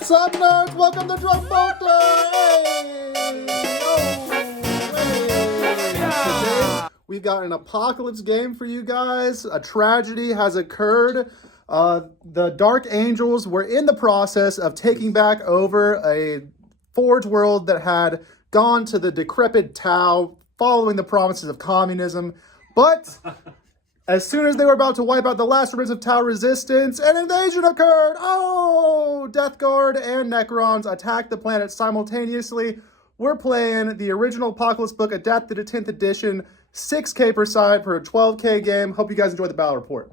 Sup, nerds? Welcome to Drunk Boat Day! Today, we've got an apocalypse game for you guys. A tragedy has occurred. The Dark Angels were in the process of taking back over a Forge world that had gone to the decrepit Tau following the promises of communism. But as soon as they were about to wipe out the last remnants of Tau resistance, an invasion occurred! Oh! Deathguard and Necrons attacked the planet simultaneously. We're playing the original Apocalypse book, adapted to 10th edition, 6K per side for a 12K game. Hope you guys enjoyed the battle report.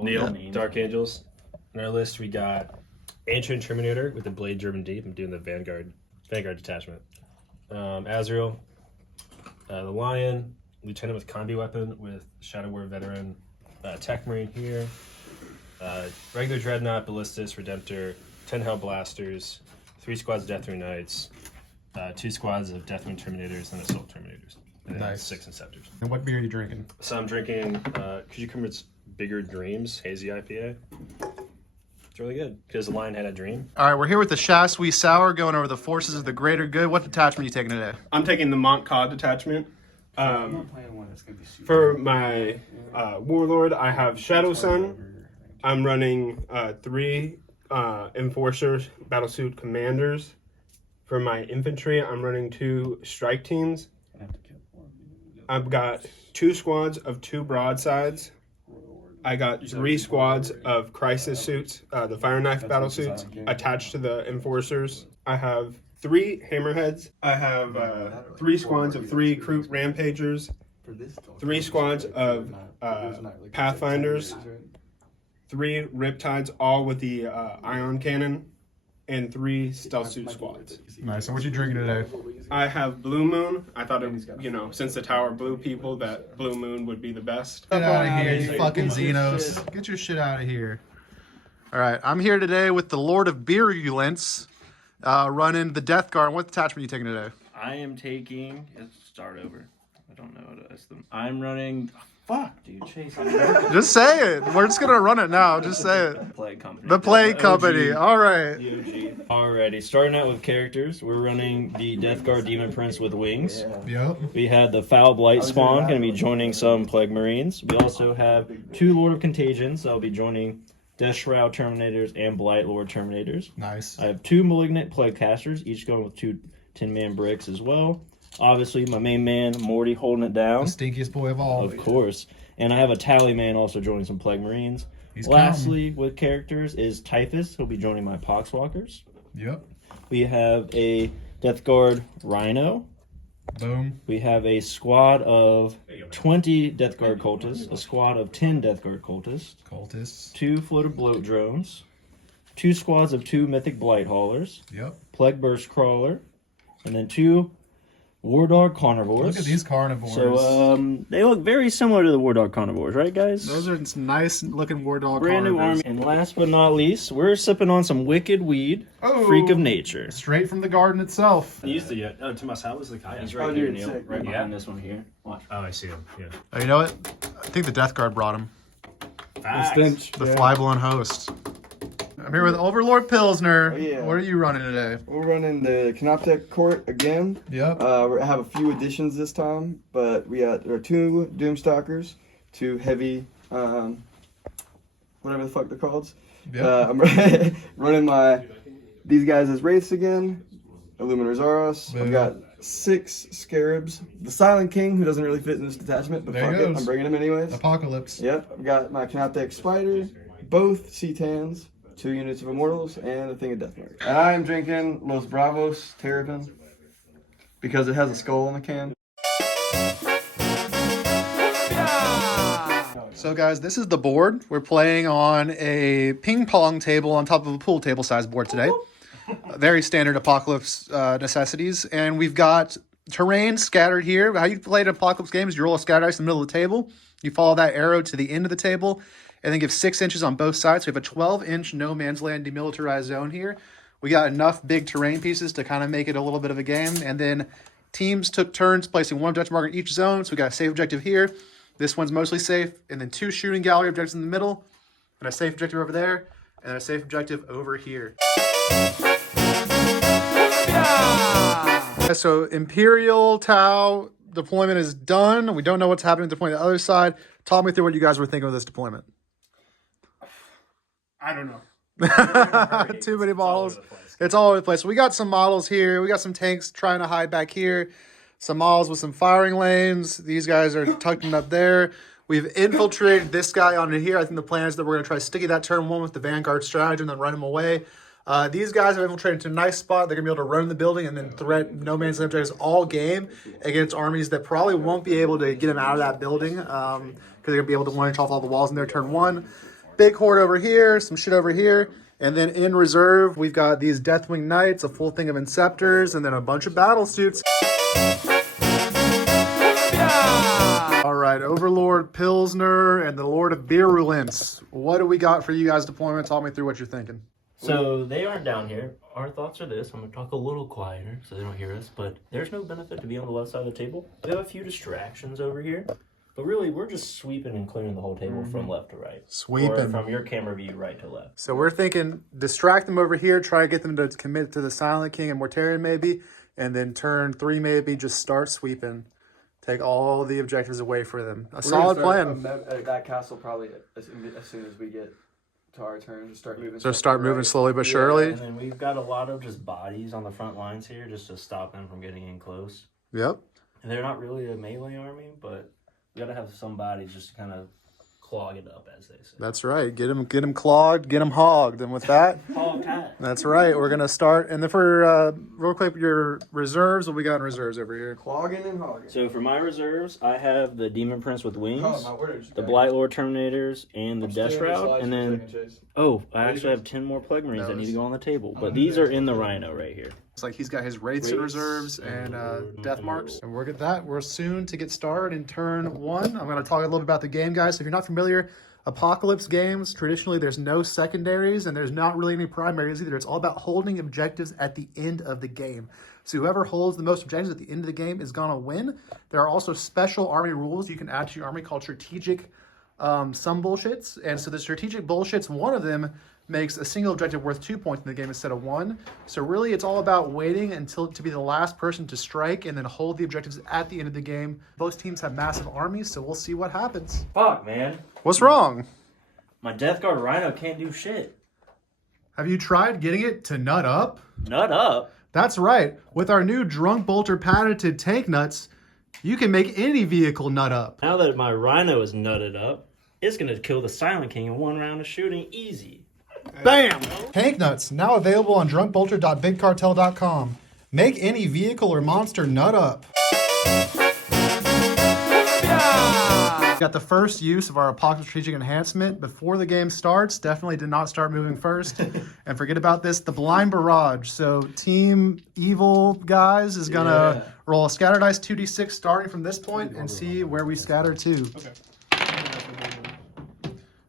Neil, Dark Angels. On our list, we got Ancient Terminator with the Blade German Deep. I'm doing the Vanguard detachment. Azrael, the Lion, Lieutenant with Combi Weapon with Shadow War Veteran, Tech Marine here, regular Dreadnought, Ballistus, Redemptor, 10 Hell Blasters, 3 squads of Deathwing Knights, 2 squads of Deathwing Terminators, and Assault Terminators. And then Nice. 6 Inceptors. And what beer are you drinking? So I'm drinking Cucumber's Bigger Dreams Hazy IPA. It's really good because the Lion had a dream. All right, we're here with the Shadowsun Sour, going over the forces of the greater good. What detachment are you taking today? I'm taking the Montcad detachment. For my Warlord, I have Shadowsun. I'm running 3 Enforcers Battlesuit Commanders. For my infantry, I'm running 2 strike teams. I've got 2 squads of 2 broadsides. I got 3 squads of crisis suits, the fire knife battle suits, attached to the enforcers. I have 3 hammerheads. I have 3 squads of 3 crew rampagers, 3 squads of pathfinders, 3 riptides, all with the ion cannon, and 3 stealth suit squads. Nice. And what you drinking today? I have Blue Moon. I thought, since the tower blue people, that Blue Moon would be the best. Get out of here, you fucking xenos. Get your shit out of here. All right, I'm here today with the Lord of Virulence, running the Deathguard. What detachment are you taking today? I am taking. Let's start over. I don't know how to ask them. I'm running. Fuck, dude, Chase. Just say it. We're just gonna run it now. Just say it. Plague Company. The Plague Company. All right. Alrighty, starting out with characters, we're running the Deathguard Demon Prince with wings. Yep. We had the Foul Blight spawn, going to be joining some Plague Marines. We also have 2 Lord of Contagions that'll be joining Death Shroud Terminators and Blight Lord Terminators. Nice. I have 2 Malignant Plague Casters, each going with 2 10-man bricks as well. Obviously, my main man, Morty, holding it down. The stinkiest boy of all. Of course. And I have a Tally man also joining some Plague Marines. He's Lastly, with characters, is Typhus. He'll be joining my Poxwalkers. Yep. We have a Deathguard Rhino. Boom. We have a squad of 20 Deathguard Cultists, a squad of 10 Deathguard Cultists, Cultists. 2 Floated Bloat Drones, 2 squads of 2 Mythic Blight Haulers, Yep. Plague Burst Crawler, and then 2 War Dog Carnivores. Look at these carnivores. So, they look very similar to the War Dog Carnivores, right, guys? Those are some nice looking War Dog Brand new carnivores. army. And last but not least, we're sipping on some Wicked Weed, Oh. Freak of Nature. Straight from the garden itself. He used to get. Oh, to my side was the guy. He's right here, Neil. Right behind this one here. Watch. Oh, I see him. Yeah. Oh, you know what? I think the Death Guard brought him. Facts. The fly-blown host. I'm here with Overlord Pilsner. Oh, yeah. What are you running today? We're running the Canoptech Court again. Yep. We have a few additions this time, but there are 2 Doomstalkers, 2 heavy, whatever the fuck they're called. Yep. I'm running these guys as Wraiths again, Illuminor Zaros. Boom. I've got 6 Scarabs. The Silent King, who doesn't really fit in this detachment, but There fuck he it, goes. I'm bringing him anyways. Apocalypse. Yep, I've got my Canoptech Spider, both C-Tans, 2 units of Immortals, and a thing of Deathmark. And I am drinking Los Bravos Terrapin because it has a skull on the can. So guys, this is the board. We're playing on a ping pong table on top of a pool table size board today. Very standard Apocalypse necessities. And we've got terrain scattered here. How you play an Apocalypse game is you roll a scatter dice in the middle of the table. You follow that arrow to the end of the table and then give 6 inches on both sides. So we have a 12-inch no man's land demilitarized zone here. We got enough big terrain pieces to kind of make it a little bit of a game. And then teams took turns placing 1 objective marker in each zone. So we got a safe objective here. This one's mostly safe. And then 2 shooting gallery objectives in the middle. and a safe objective over there, and a safe objective over here. So Imperial Tau deployment is done. We don't know what's happening with deployment on the other side. Talk me through what you guys were thinking of this deployment. I don't know. Too many models. It's all over the place. So we got some models here. We got some tanks trying to hide back here. Some models with some firing lanes. These guys are tucking up there. We've infiltrated this guy onto here. I think the plan is that we're going to try sticky that turn 1 with the Vanguard strategy and then run him away. These guys have infiltrated to a nice spot. They're going to be able to run the building and then threat no man's land objectives all game against armies that probably won't be able to get them out of that building because they're going to be able to launch off all the walls in their turn 1. Big horde over here, some shit over here. And then in reserve, we've got these Deathwing Knights, a full thing of Inceptors, and then a bunch of battle suits. All right, Overlord Pilsner and the Lord of Virulence. What do we got for you guys deployment? Talk me through what you're thinking. So they aren't down here. Our thoughts are this. I'm going to talk a little quieter so they don't hear us, but there's no benefit to be on the left side of the table. We have a few distractions over here, but really we're just sweeping and clearing the whole table from left to right. Sweeping. Or from your camera view, right to left. So we're thinking distract them over here, try to get them to commit to the Silent King and Mortarion maybe, and then turn 3 maybe just start sweeping. Take all the objectives away for them. A solid plan. That castle probably as soon as we get to our turn, just start moving. So start moving slowly but surely. And then we've got a lot of just bodies on the front lines here just to stop them from getting in close. Yep. And they're not really a melee army, but we got to have some bodies just to kind of clog it up, as they say. That's right. Get them clogged, get them hogged. And with that, that's right. We're going to start. And then for, real quick, your reserves, what we got in reserves over here? Clogging and hogging. So for my reserves, I have the Demon Prince with wings, my words, the Blight Lord Terminators, and the Death Shroud. And then, I actually have 10 more Plague Marines that need to go on the table. But these are in the Rhino right here. It's like he's got his Wraiths in reserves and Death Marks. And we're at that. We're soon to get started in turn 1. I'm going to talk a little bit about the game, guys. So if you're not familiar, Apocalypse games, traditionally there's no secondaries and there's not really any primaries either. It's all about holding objectives at the end of the game. So whoever holds the most objectives at the end of the game is going to win. There are also special army rules you can add to your army called strategic some bullshits. And so the strategic bullshits, one of them makes a single objective worth 2 points in the game instead of 1. So really it's all about waiting until to be the last person to strike and then hold the objectives at the end of the game. Both teams have massive armies, so we'll see what happens. Fuck, man. What's wrong? My Deathguard Rhino can't do shit. Have you tried getting it to nut up? Nut up? That's right. With our new Drunk Bolter patented Tank Nutz, you can make any vehicle nut up. Now that my Rhino is nutted up, it's going to kill the Silent King in 1 round of shooting easy. Bam! Tank Nutz, now available on drunkbolter.bigcartel.com. Make any vehicle or monster nut up. Got the first use of our Apocalypse Strategic Enhancement before the game starts. Definitely did not start moving first. And forget about this, the Blind Barrage. So Team Evil guys is going to roll a Scatter Dice 2d6 starting from this point and see where we scatter to. Okay.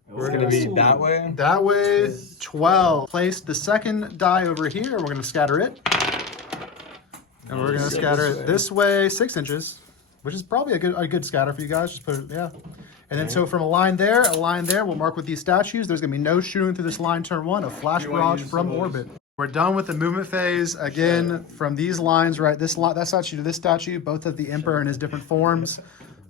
We're going to be that way? That way, 12. Place the second die over here. We're going to scatter it. And we're going to scatter it this way, 6 inches, which is probably a good scatter for you guys. Just put it, yeah. And then so from a line there, we'll mark with these statues. There's going to be no shooting through this line turn 1, a flash barrage from orbit. We're done with the movement phase. Again, from these lines, right, that statue to this statue, both of the Emperor in his different forms.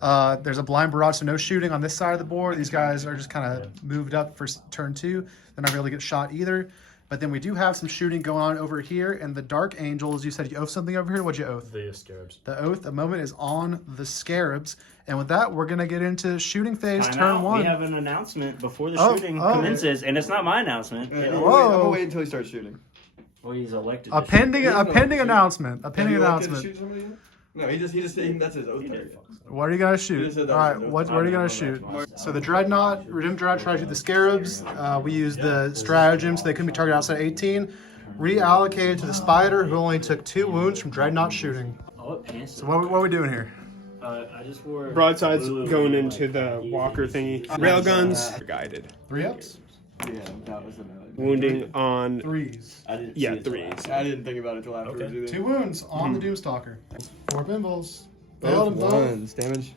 There's a blind barrage, so no shooting on this side of the board. These guys are just kind of moved up for turn 2. They're not really get shot either. But then we do have some shooting going on over here. And the Dark Angels, you said you oath something over here. What'd you oath? The Scarabs. The oath, a moment, is on the Scarabs. And with that, we're going to get into shooting phase, turn 1. We have an announcement before the shooting commences. And it's not my announcement. I'm going to wait until he starts shooting. Well, he's elected. A pending announcement. A pending announcement. No, he just that's his oath. What are you gonna shoot? All right, what are you gonna shoot? So the Dreadnought, Redemptor Dreadnought tries to shoot the Scarabs. We use the stratagem so they couldn't be targeted outside 18. Reallocated to the Spider, who only took 2 wounds from Dreadnought shooting. So what are we doing here? I just wore Broadsides going into the walker thingy. Railguns guided. 3 ups? Yeah, that was the melody. Wounding on 3s. I didn't yeah see it till 3s. I didn't think about it until afterwards either. 2 wounds on the Doomstalker. 4 Bimbles. Failed Both both. ones. Damage.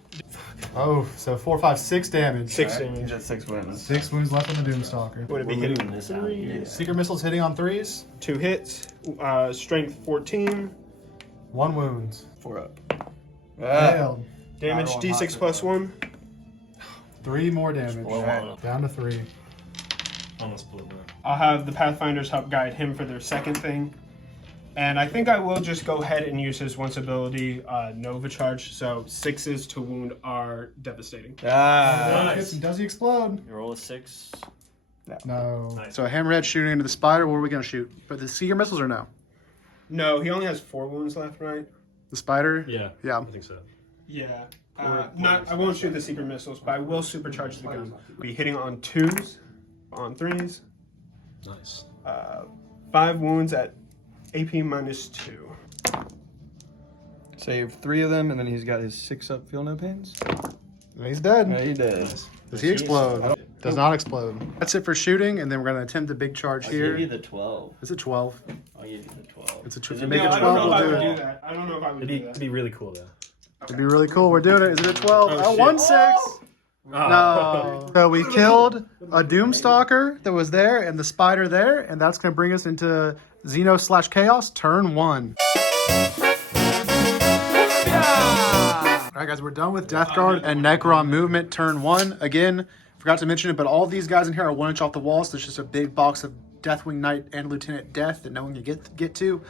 Oh, so 4, 5, 6 damage. 6 He's damage. at 6 wounds. 6 wounds left on the Doomstalker. Would it be We're hitting moving this out of here. Secret missiles hitting on 3s. 2 hits, strength 14, 1 wound. 4 up. Ah. Failed. damage rolling d6 hot plus 1. 3 more damage. Blow on up. Down to 3. Almost blew up. I'll have the Pathfinders help guide him for their second thing. And I think I will just go ahead and use his once ability, Nova Charge. So 6s to wound are devastating. Ah. Hits him. Does he explode? You roll a 6. No. Nice. So Hammerhead shooting into the spider. What are we going to shoot? For the Seeker missiles or no? No, he only has 4 wounds left, right? The spider? Yeah. Yeah. I think so. Yeah. I won't shoot the secret missiles, but I will supercharge the gun. Be hitting on 2s, on 3s. Nice. 5 wounds at AP minus 2. Save 3 of them, and then he's got his 6 up. Feel no pains. He's dead. He does. Does he explode? Does not explode. That's it for shooting, and then we're going to attempt a big charge I'll give you here. the 12. It's a 12. I'll give you the 12. It's a tw- Is if you it make big it I don't 12, know if I we'll would do it. do that. I don't know if I would It'd do be, that. it'd be really cool though. It'd be really cool. We're doing it. Is it a 12? Oh, Oh, shit. 1 6. No. So we killed a Doomstalker that was there and the spider there, and that's going to bring us into Xenos / Chaos turn 1. Alright guys, we're done with Deathguard and Necron movement turn 1. Again, forgot to mention it, but all these guys in here are 1 inch off the wall, so it's just a big box of Deathwing Knight and Lieutenant Death that no one can get to.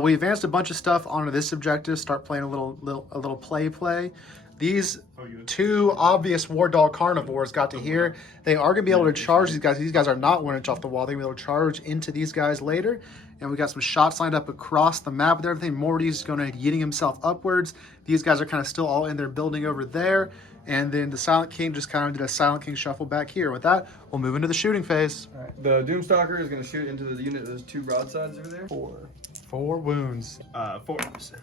We advanced a bunch of stuff onto this objective, start playing a little play. These 2 obvious War Dog carnivores got to here. They are going to be able to charge these guys. These guys are not 1 inch off the wall. They're going to be able to charge into these guys later. And we got some shots lined up across the map with everything. Morty's going to yeeting himself upwards. These guys are kind of still all in their building over there. And then the Silent King just kind of did a Silent King shuffle back here. With that, we'll move into the shooting phase. The Doomstalker is going to shoot into the unit. There's 2 broadsides over there. 4 wounds. 4. Fail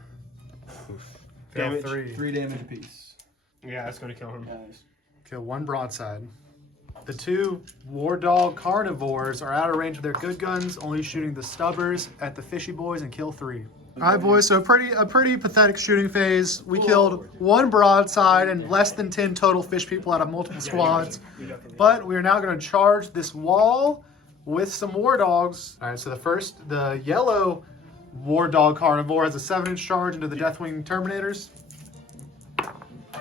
Damage. 3. 3 damage apiece. Yeah, that's going to kill him. Nice. Kill 1 broadside. The 2 War Dog carnivores are out of range of their good guns, only shooting the stubbers at the fishy boys and kill 3. All right, boys, so a pretty pathetic shooting phase. We killed 1 broadside and less than 10 total fish people out of multiple squads. But we are now going to charge this wall with some War Dogs. All right, so the yellow War Dog carnivore has a 7-inch charge into the Deathwing Terminators.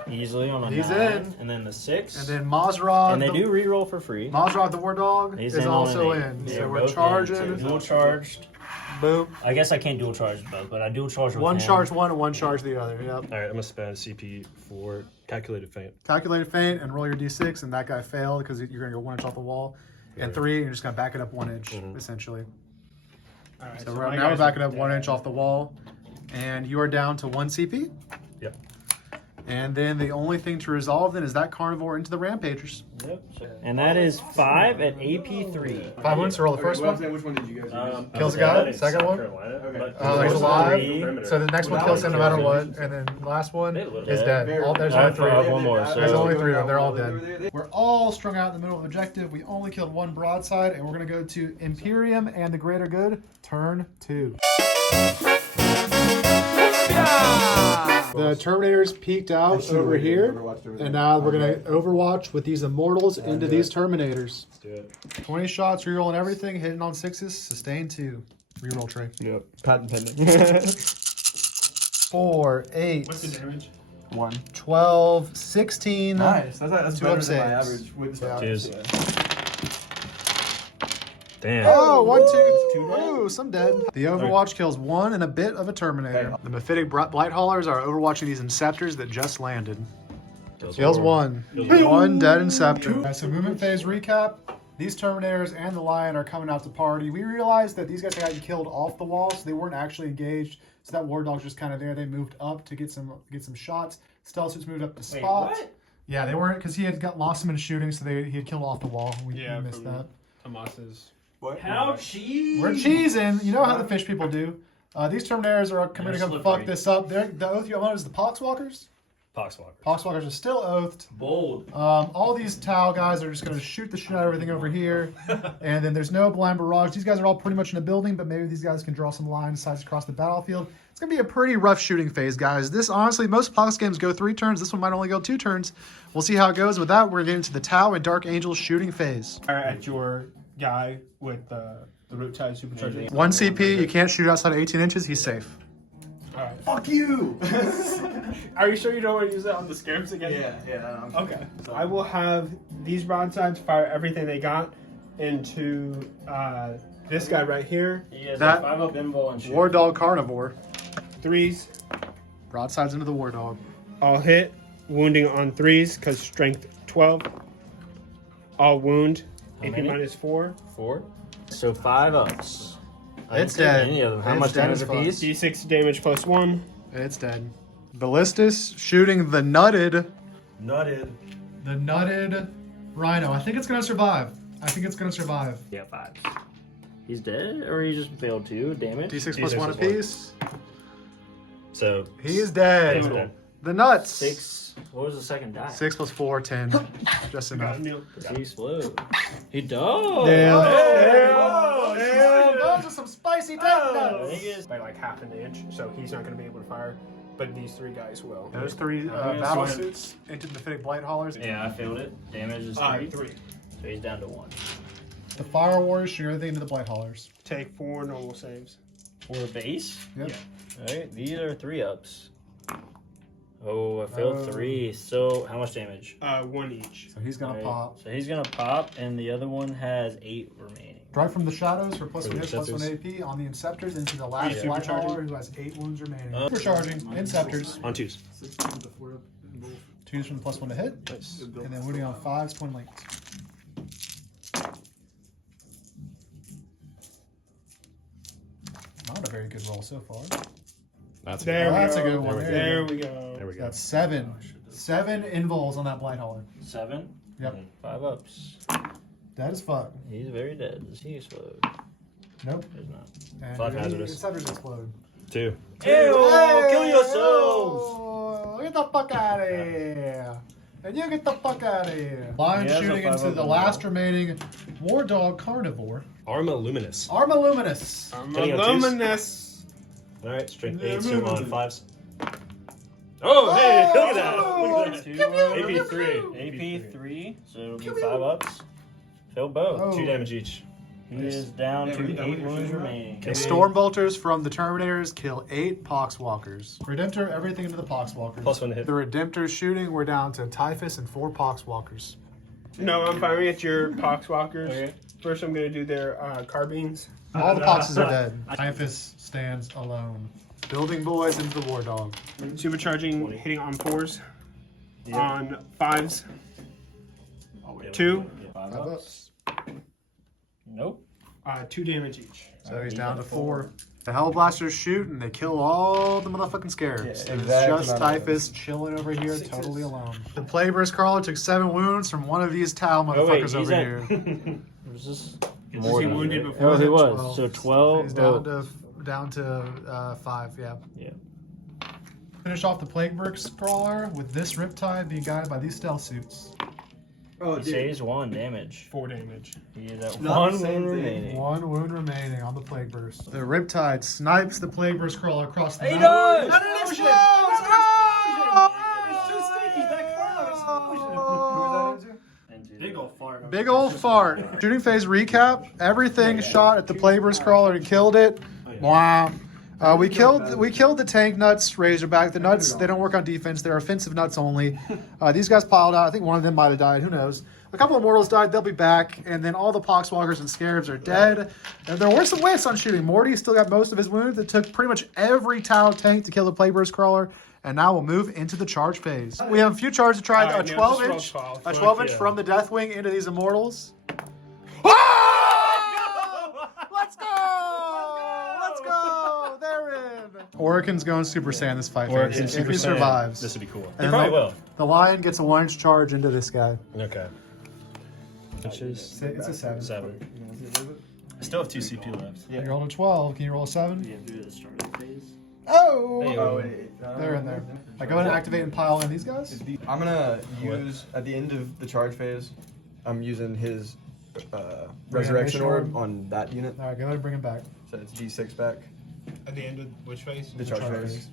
Easily on a He's 9. in. And then the 6. And then Mazrod. And they do reroll for free. Mazrod the War Dog He's is in on also an 8. in. They're So we're both in, charging. so dual charged. Boom. I guess I can't dual charge both, but I dual charge with 1 him. charge 1 and 1 charge the other. Yep. All right, I'm gonna spend CP for calculated feint. Calculated feint and roll your d6, and that guy failed because you're going to go 1 inch off the wall. And 3, you're just going to back it up 1 inch, essentially. All right, So my now we're guys backing are up 1 inch off the wall. And you are down to 1 CP. Yep. And then the only thing to resolve then is that carnivore into the Rampagers. Yep. And that is 5 at AP 3. 5 wounds to roll the first one. Which one did you guys use? Kills a guy. Second one. He's alive. So the next one kills him no matter what. And then the last one is dead. There's only 3. One more. There's So only 3 of them. They're all dead. We're all strung out in the middle of the objective. We only killed 1 broadside, and we're going to go to Imperium and the Greater Good, turn 2. The Terminators peeked out over here, and now we're going to overwatch with these Immortals into these Terminators. Let's do it. 20 shots, rerolling everything, hitting on 6s, sustain 2. Reroll tray. Yep. Patent pending. 4, 8, What's the damage? 1. 12, 16. Nice. That's 2 better up than my saves. average with Yeah. Cheers. Damn. Oh, 1, 2. Ooh, some dead. The Overwatch kills 1 and a bit of a Terminator. The Mephitic Blight Haulers are overwatching these Inceptors that just landed. Kills 1. 1 dead Inceptor. Right, so movement phase recap. These Terminators and the Lion are coming out to party. We realized that these guys had gotten killed off the wall, so they weren't actually engaged. So that War Dog's just kind of there. They moved up to get some shots. Stealth Suits moved up to spot. what? Yeah, they weren't, because he had lost them in shooting, so he had killed off the wall. We missed from that. Tomas's. What? How cheese? We're cheesing. You know how the fish people do. These Terminators are coming to come fuck this up. The Oath you own is the Poxwalkers. Poxwalker. Poxwalkers are still oathed. Bold. All these Tau guys are just going to shoot the shit out of everything over here. And then there's no blind barrage. These guys are all pretty much in a building, but maybe these guys can draw some line sights across the battlefield. It's going to be a pretty rough shooting phase, guys. This, honestly, most Pox games go 3 turns. This one might only go 2 turns. We'll see how it goes. With that, we're getting into the Tau and Dark Angel shooting phase. At your guy with the Riptide Supercharger. 1 CP, you can't shoot outside of 18 inches. He's safe. Alright. Fuck you! Are you sure you don't want to use that on the scarabs again? Yeah. Okay. So I will have these broadsides fire everything they got into this guy right here. He has That- a 5-up invul and shoot. War Dog Carnivore. 3s, Broadsides into the War Dog. all hit. Wounding on 3s because strength 12. All wound. How AP many? -4. 4. So 5-ups. I It's didn't see dead. Any of them. How It's much dead damage as a fuck. piece? D6 damage +1. It's dead. Ballistus shooting the nutted Rhino. I think it's going to survive. Yeah, 5. He's dead, or he just failed 2 damage? D6 D6 plus 1 plus one. apiece. So He's dead. He's dead. The nuts. 6. What was the second die? 6 plus 4, 10. Just enough. Does he explode? He does. Those are some spicy tank nuts. By like half an inch, so he's not going to be able to fire. But these 3 guys will. Those 3 Okay, battle so- suits into the Mythic Blight Haulers. Yeah, I failed it. Damage is 3. 3. So he's down to 1. The Fire Warriors shoot everything into the Blight Haulers. Take 4 normal saves. For a base? Yep. Alright, these are 3-ups. Oh, I failed Oh. 3. So, how much damage? 1 each. So he's going to Alright, pop. So he's gonna pop, and the other one has 8 remaining. Drive from the shadows for plus For 1 the hit, plus 1 Inceptors. AP on the Inceptors into the last Yeah. Blight Supercharging. Hauler who has 8 wounds remaining. Supercharging. Supercharging. Inceptors. on 2s. 2s from the plus 1 to hit. Nice. And then wounding on 5s, twin linked. Not a very good roll so far. That's There we That's go. a good one. There we go. There we go. That's 7. 7 invols on that Blight Hauler. 7? Yep. 5-ups. Dead as fuck. He's very dead. Does he explode? Nope. He's not. And 5 the hazardous. Inceptors explode. 2. Ew! Kill yourselves! Oh, get the fuck out of here. And you get the fuck out of here. Lion He has a shooting into 5-up the last remaining War Dog Carnivore. Arma Luminous. Arma Luminous. Hitting on 2s. Luminous. Alright, strength 8, so on 5s. Oh, hey, look at that. Look at that. 2 AP 3. AP 3, so it'll be 5-ups. Failed both. Oh. 2 damage each. He is down to 8 wounds remaining. The Storm Bolters from the Terminators kill 8 Poxwalkers. Redemptor, everything into the Poxwalkers. Plus 1 to hit. The Redemptors shooting, we're down to Typhus and 4 Poxwalkers. No, I'm firing at your Poxwalkers. Okay. First, I'm going to do their carbines. All the Poxes are dead. Typhus stands alone. Building boys into the War Dog. Supercharging, hitting on 4s. Yep. On 5s. 2. 5-ups. Nope. 2 damage each. So he's He's down at to 4. 4. The Hellblasters shoot and they kill all the motherfucking scarabs. Yeah, And it's exact just amount of Typhus chilling over here, Sixes. totally alone. The Playburst Crawler took 7 wounds from one of these Tau Oh, wait, motherfuckers he's over at- here. Was this Was more he than wounded that? before? Oh, he was. 12. So 12. He's oh, down to 5, yeah. Yeah. Finish off the Plagueburst Crawler with this Riptide being guided by these stealth suits. Oh, He dude. saves 1 damage. 4 damage. He is at Not 1 the same wound thing. remaining. 1 wound remaining on the Plagueburst. The Riptide snipes the Plagueburst Crawler across the He mountain. does! And it explodes! It's too sticky, that cloud explosion. Big ol' fart. Big old fart. Shooting phase recap. Everything shot at the Plagueburst Crawler and killed it. Wow. We killed the Tank Nutz Razorback. The Nuts, they don't work on defense. They're offensive nuts only. These guys piled out. I think one of them might have died. Who knows? A couple of mortals died. They'll be back. And then all the Poxwalkers and Scarabs are dead. And there were some waits on shooting. Morty still got most of his wounds. It took pretty much every Tau tank to kill the Plagueburst Crawler. And now we'll move into the charge phase. We have a few charges to try. All right, A now 12 just roll inch, 12. a 12 inch yeah. from the Deathwing into these Immortals. Let's go! Let's go! They're in. Oricon's going Super Saiyan this fight phase. Oricon, If Super he Saiyan. survives. This would be cool. He And probably the- will. The Lion gets a 1 inch charge into this guy. Okay. Inches. It's a 7. 7. I still have 2 CP left. You rolled a 12. Can you roll a 7? You have to do the start of the phase. Oh! Hey, wait. They're in there. I go ahead and activate and pile in these guys. I'm gonna use, at the end of the charge phase, I'm using his resurrection orb on that unit. Alright, go ahead and bring him back. So it's D6 back. At the end of which phase? The charge phase.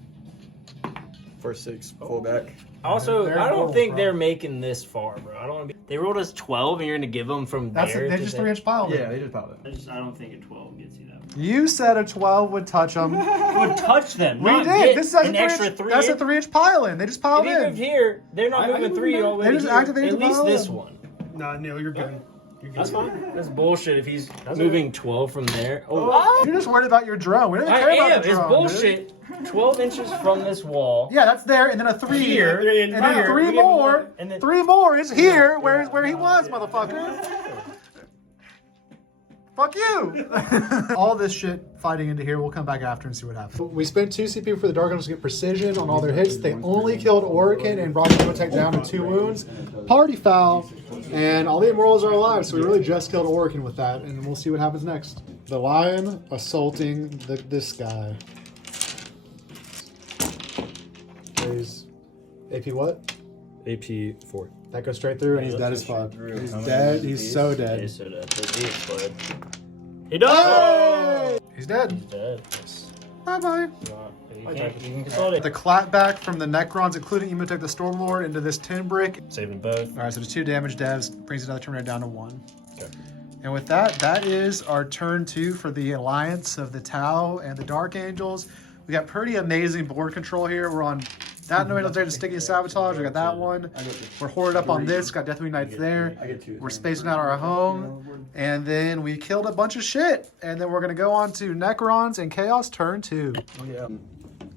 First 6, full back. Also, They're I don't mortal, think bro. they're making this far, bro. I don't want to be. They rolled us 12, and you're gonna give them from That's there. they to just there? 3-inch piled Yeah, it. they just piled it. I don't think a 12 gets you that much. You said a 12 would touch them. Would touch them. We not did. get This is an extra 3. That's a 3-inch pile in. They just piled If you moved in. here, they're not moving 3 all the way They to just here. activated At the least pile this in. one. Nah, Neil, you're good. You're good. That's fine. That's bullshit. If he's moving 12 from there. Oh, You're just worried about your drone. We don't even I care am. about the It's drone. bullshit. 12 inches from this wall. Yeah, that's there, and then a 3 Here, and then here, 3 we get more. one, and then- 3 more is here, where he was, motherfucker. Fuck you! All this shit fighting into here, we'll come back after and see what happens. We spent 2 CP for the Dark Angels to get precision on all their hits. They only killed Orican and brought Imotech down to 2 wounds. Party foul, and all the Immortals are alive, so we really just killed Orican with that, and we'll see what happens next. The Lion assaulting this guy. He's AP what? AP 4. That goes straight through, and he's dead as fuck. He's dead. He's so dead. He's so dead. He exploded. He died! He's dead. He's dead. Bye bye. You can consolidate. The clapback from the Necrons, including Imotech the Stormlord, into this tin brick. Saving both. All right, so there's 2 damage devs, brings another Terminator down to 1. Okay. And with that, that is our turn 2 for the Alliance of the Tau and the Dark Angels. We got pretty amazing board control here. We're on that no there to Sticky and Sabotage. We got that one. We're hoarded up on this. Got Deathwing Knights there. We're spacing out our home. And then we killed a bunch of shit. And then we're going to go on to Necrons and Chaos turn 2. Oh, yeah.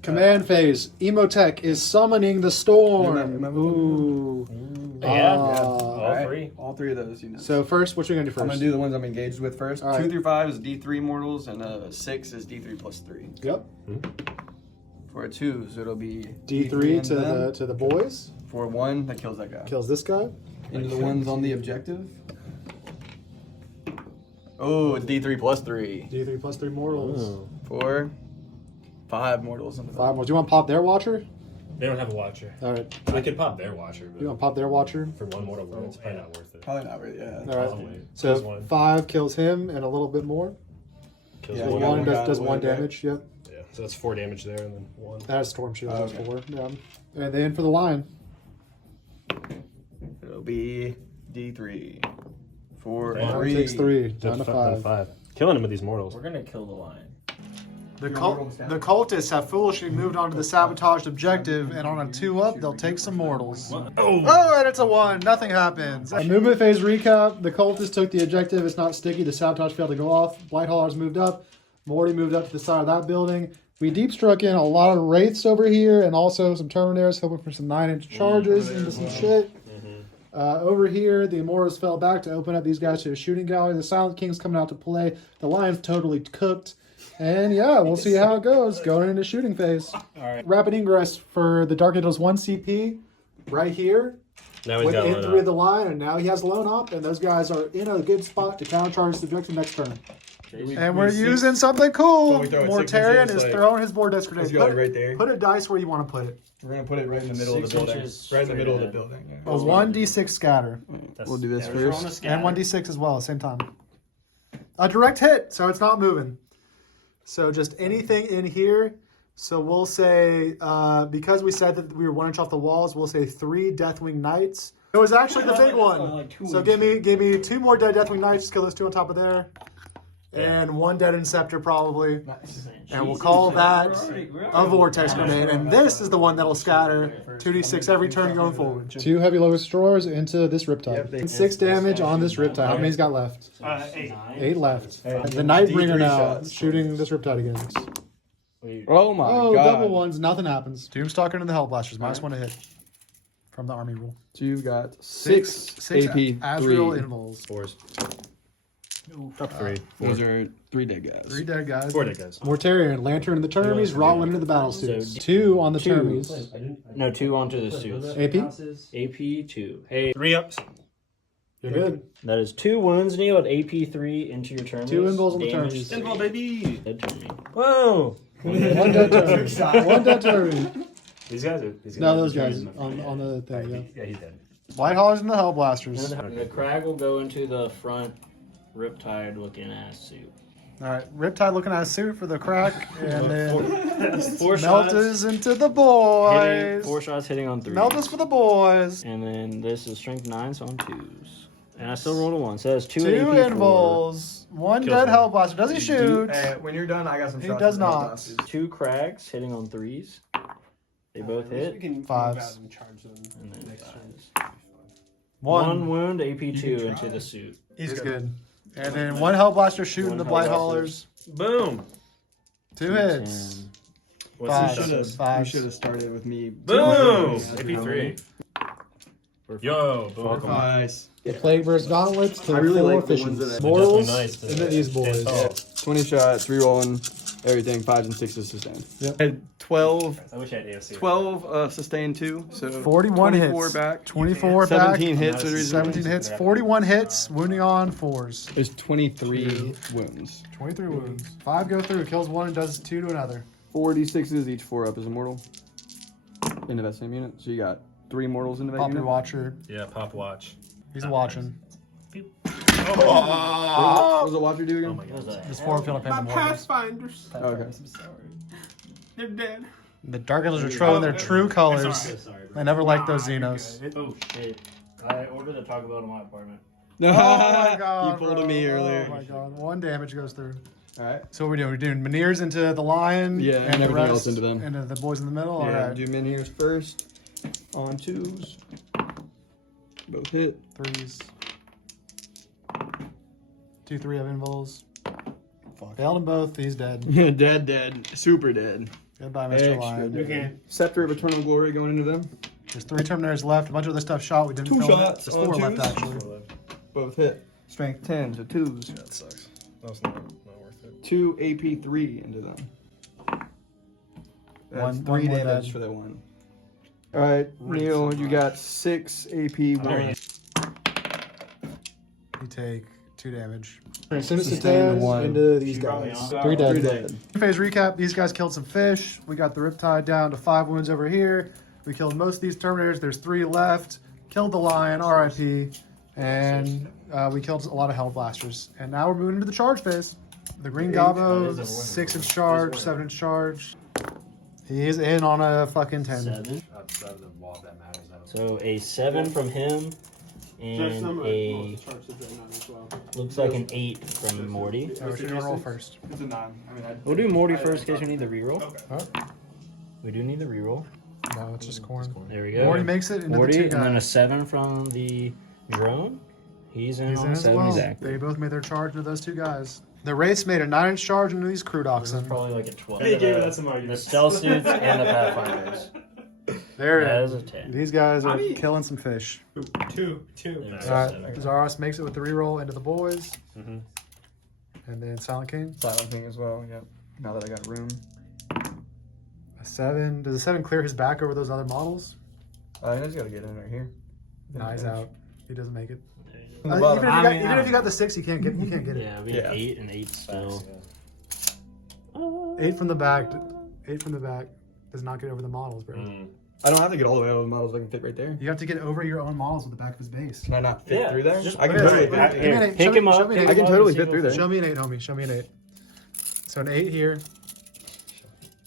Command phase. Emotech is summoning the storm. Remember- Ooh. Yeah. All All right. 3. All 3 of those units. So first, what you gonna do first? I'm gonna do the ones I'm engaged with first. All right. 2 through 5 is D3 mortals, and 6 is D3 plus 3. Yep. For a 2, so it'll be D3 and to them. the boys. For 1, that kills that guy. Kills this guy. Into the ones on the objective. Oh, it's D3 plus 3. D3 plus 3 mortals. Oh. 4, 5 mortals. Into 5 more. Do you want to pop their watcher? They don't have a watcher. All right. We could pop their watcher, but You want to pop their watcher? for 1 mortal wound, it's probably not worth it. Probably not really, yeah. All right. I'll wait. So Kills 1. 5 kills him and a little bit more. Kills Yeah, So you one. got 1 one guy does on the 1 way, right? damage. Yep. Yeah, so that's 4 damage there and then 1. That's Storm Shield. Oh, That's okay. 4. Yeah. And then for the Lion. It'll be D3. 4, Damn. 3. Takes 3. Down Down to to 5. Killing him with these mortals. We're gonna kill the lion. The cultists have foolishly moved on to the sabotaged objective, and on a 2-up, they'll take some mortals. Oh, and it's a 1. Nothing happens. A movement phase recap. The cultists took the objective. It's not sticky. The sabotage failed to go off. Whitehaulers moved up. Morty moved up to the side of that building. We deep struck in a lot of wraiths over here, and also some Terminators, hoping for some 9-inch charges into some shit. Over here, the Immortals fell back to open up these guys to a shooting gallery. The Silent King's coming out to play. The Lion's totally cooked. And yeah, we'll see how it goes going into shooting phase. All right. Rapid ingress for the Dark Angels 1 CP right here. Now he's got Within one 3 of up. the line, and now he has lone up, and those guys are in a good spot to countercharge the objective next turn. And we're using something cool. So we throw it Mortarion 6 is inches, throwing his board desk grenade. Let's go right there. Put a dice where you want to put it. We're gonna put it right in the middle of the 6 building. inches Right in the middle of the straight building. A 1d6 scatter. We'll do this We're throwing a first. scatter. And 1d6 as well at the same time. A direct hit, so it's not moving. So just anything in here. So we'll say, because we said that we were 1 inch off the walls, we'll say 3 Deathwing Knights. It was actually the big one. So give me 2 more dead Deathwing Knights, just kill those 2 on top of there. And 1 dead Inceptor probably. And we'll call that a Vortex Grenade. And this is the one that'll scatter 2d6 every turn going forward. 2 Heavy Lotus Destroyers into this Riptide. Yep. 6 damage on this Riptide. How many's got left? 8. 8 left. The Nightbringer D3 now shots. shooting this Riptide again. Oh my Oh, god. double ones, nothing happens. Doomstalker into the Hellblasters, -1 to hit. From the army rule. So you've got 6 AP, Azrael 3. Invols. 4s. Up 3. Those are 3 dead guys. 3 dead guys. 4 dead guys. Mortarion, Lantern into the Termies, Rotland into the battle suits. 2 on the Termies. No, 2 onto the suits. AP? AP 2. Hey, 3 ups. You're good. that is 2 wounds, Neil, at AP 3 into your turn. 2 Invols on the Damage. Termies. Invol, baby. Dead turn me. Whoa. One dead turret. One dead turret. These guys are. No, those guys on the thing. Yeah. Yeah, he's dead. Whitehaulers and the Hellblasters. The crag will go into the front Riptide looking ass suit. All right, Riptide looking at a suit for the crack, and then Four shots. Meltas into the Hitting, boys. 4 shots hitting on 3. Meltas for the boys. And then this is strength 9, so on 2s. And I still rolled a 1, so that's 2 Two AP4. invols. One Kills dead one. Hellblaster. Does he shoot? When you're done, I got some He shots. does for the not. Hellblasters. 2 crags hitting on 3s. They both We hit. can move Fives. out and charge them And then next turn. 5s. One. 1 wound, AP2 into the suit. He's good. And then one Hellblaster shooting One the Hellblaster. Whitehaulers. Boom. 2 hits. 10. What's Five. the shot? We Fives. should have started with me. Boom. Yeah. AP3. Yo. Boom. Nice. The Plagueburst Gauntlets to I really 4 like the ones efficiency. that- Mortals, Definitely nice to and then these boys. stand tall. 20 shots, 3 rolling, everything, 5s and 6s sustained. Yep. Had 12 I wish I had AFC. 12 sustained 2, so 41 24 hits. back, 24 17 back. hits. 17 hits. 41 hits. Wounding on 4s. There's 23 wounds. 23 wounds. 5 go through. Kills one and does 2 to another. 46s, each 4 up is immortal. Into that same unit. So you got 3 mortals into that Pop your unit. watcher. Yeah, pop watch. He's watching. What does the watcher do again? Oh my god. This 4 field of My Mortals. Pathfinders. Okay. They're dead. The Dark Angels are showing their true colors. Sorry, bro. I never liked those Xenos. Oh shit. I ordered a Taco Bell to my apartment. No, Oh my god. you pulled bro. a me earlier. Oh my god. 1 damage goes through. Alright. So what are we doing? We're doing Minears into the Lion. Yeah, and the everything rest else into them. Into the boys in the middle. Yeah, Alright. do miniers first. On 2s. Both hit. 3s. 2, 3 of invols. Failed them both. He's dead. Dead. Super dead. Goodbye, Mr. Extra Lion. dead. Okay. Scepter of Eternal Glory going into them. There's 3 Terminators left. A bunch of other stuff shot. We didn't 2 film it. shots There's on 4 left, 2s. actually. Both hit. Strength 10 to 2s. That sucks. That was not worth it. 2 AP3 into them. That's 3 more damage dead. for that one. Alright, Neil, you got 6 AP1. You take 2 damage. As soon as it's Sustain 10 into these probably guys. on. 3 dead. 3 dead. Phase recap. These guys killed some fish. We got the Riptide down to 5 wounds over here. We killed most of these Terminators. There's 3 left. Killed the Lion, RIP. And we killed a lot of Hellblasters. And now we're moving into the charge phase. The Green Gobbo, 6-inch charge, 7-inch charge. He is in on a fucking 10. 7. Outside of the wall that matters. So a 7 from him. There's some And a charges right now as well. looks like an 8 from Morty. So we're gonna roll first. It's a 9. I mean, We'll do Morty first in case we need the reroll. Okay. We do need the reroll. No, it's just corn. There we go. Morty makes it into Morty, the 2 and then a guys. 7 from the drone. He's in He's on in a as 7 well. exactly. They both made their charge into those 2 guys. The Wraiths made a 9-inch charge into these crew This is dachshund. probably like a 12. Hey, Gabe, that's some The argument. stealth suits and the Pathfinders. There That it is is. a 10. These guys are killing some fish. Two. There's Alright, a 7. Zaros makes it with the reroll into the boys. Mhm. And then Silent King. Silent thing as well, yep. Now that I got room. A 7. Does a 7 clear his back over those other models? I just gotta get in right here. No, he's out. He doesn't make it. On the Even, bottom. if you got the 6, you can't get it. Yeah, we Yeah. have 8 and 8 still. 8 from the back. 8 from the back does not get over the models, bro. I don't have to get all the way over the models. I can fit right there. You have to get over your own models with the back of his base. Can I not fit Yeah, through there? just I can put it totally right fit there. through there. Give me an 8. Pick him up. Show me an pick eight. I can him up, totally see fit if through it's- there. Show me an 8, homie. Show me an 8. So an 8 here.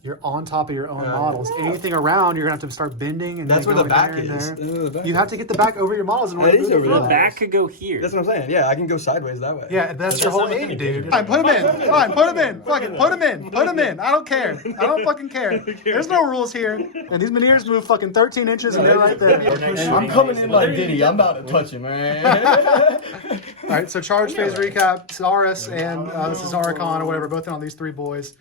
You're on top of your own models. Anything around, you're gonna have to start bending and That's then where the going back there and is. there. That's where the back You is. have to get the back over your models in order That to is move over the there. The front. back could go here. That's what I'm saying. Yeah, I can go sideways that way. Yeah, that's your That's whole not 8, what dude. they Fine, put him in. Fine, put him in. Fucking put him in. Put him in. I don't care. I don't fucking care. There's no rules here. And these Minears move fucking 13 inches and they're right there. I'm coming in like Diddy. I'm about to touch him, man. All right, so charge phase recap. Zaris and this is Archon or whatever, both in on these 3 boys.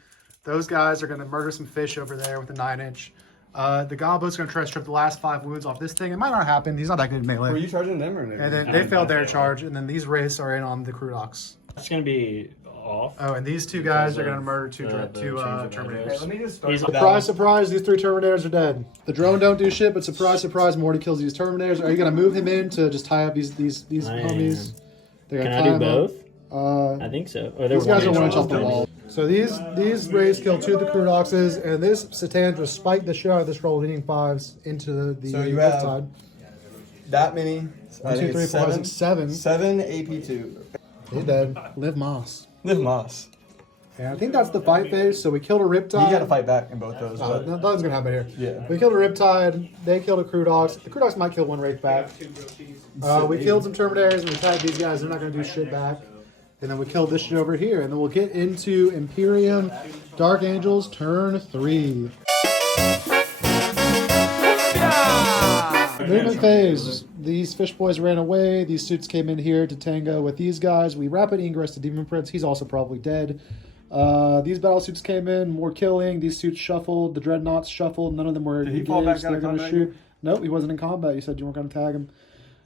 Those guys are going to murder some fish over there with a 9-inch. The Gobbo's going to try to strip the last 5 wounds off this thing. It might not happen. He's not that good at melee. Were you charging them or no? And then they failed their charge, and then these Wraiths are in on the crew docks. It's going to be off. Oh, and these 2 guys are going to murder 2 the change of Terminators. measures. Let me just start. He's- with Surprise, surprise, these 3 Terminators are dead. The drone don't do shit, but surprise, surprise, Morty kills these Terminators. Are you going to move him in to just tie up these I am. homies? They're Can gonna I do climb up. both? I think so. Or they're These guys are 1 1 inch inch off the wall. So these rays kill 2 of the Crudoxes, and this Satan just spiked the shit out of this roll, hitting 5s into the So you have Riptide. that many. 1, 2, 3, 4, 5, 6, 7. 7 AP2. He's dead. Live Moss. Live Moss. And I think that's the fight phase. So we killed a Riptide. You got to fight back in both those. But Nothing's gonna happen here. Yeah. We killed a Riptide. They killed a Crudox. The Crudox might kill 1 Wraith back. We killed some Terminators and we tagged these guys. They're not gonna do shit back. And then we killed this shit over here. And then we'll get into Imperium Dark Angels turn 3. Movement phase. These fish boys ran away. These suits came in here to tango with these guys. We rapid ingress to Demon Prince. He's also probably dead. These battle suits came in, more killing. These suits shuffled. The dreadnoughts shuffled. None of them were Did he fall back out of They're gonna combat shoot. Nope, he wasn't in combat. You said you weren't going to tag him.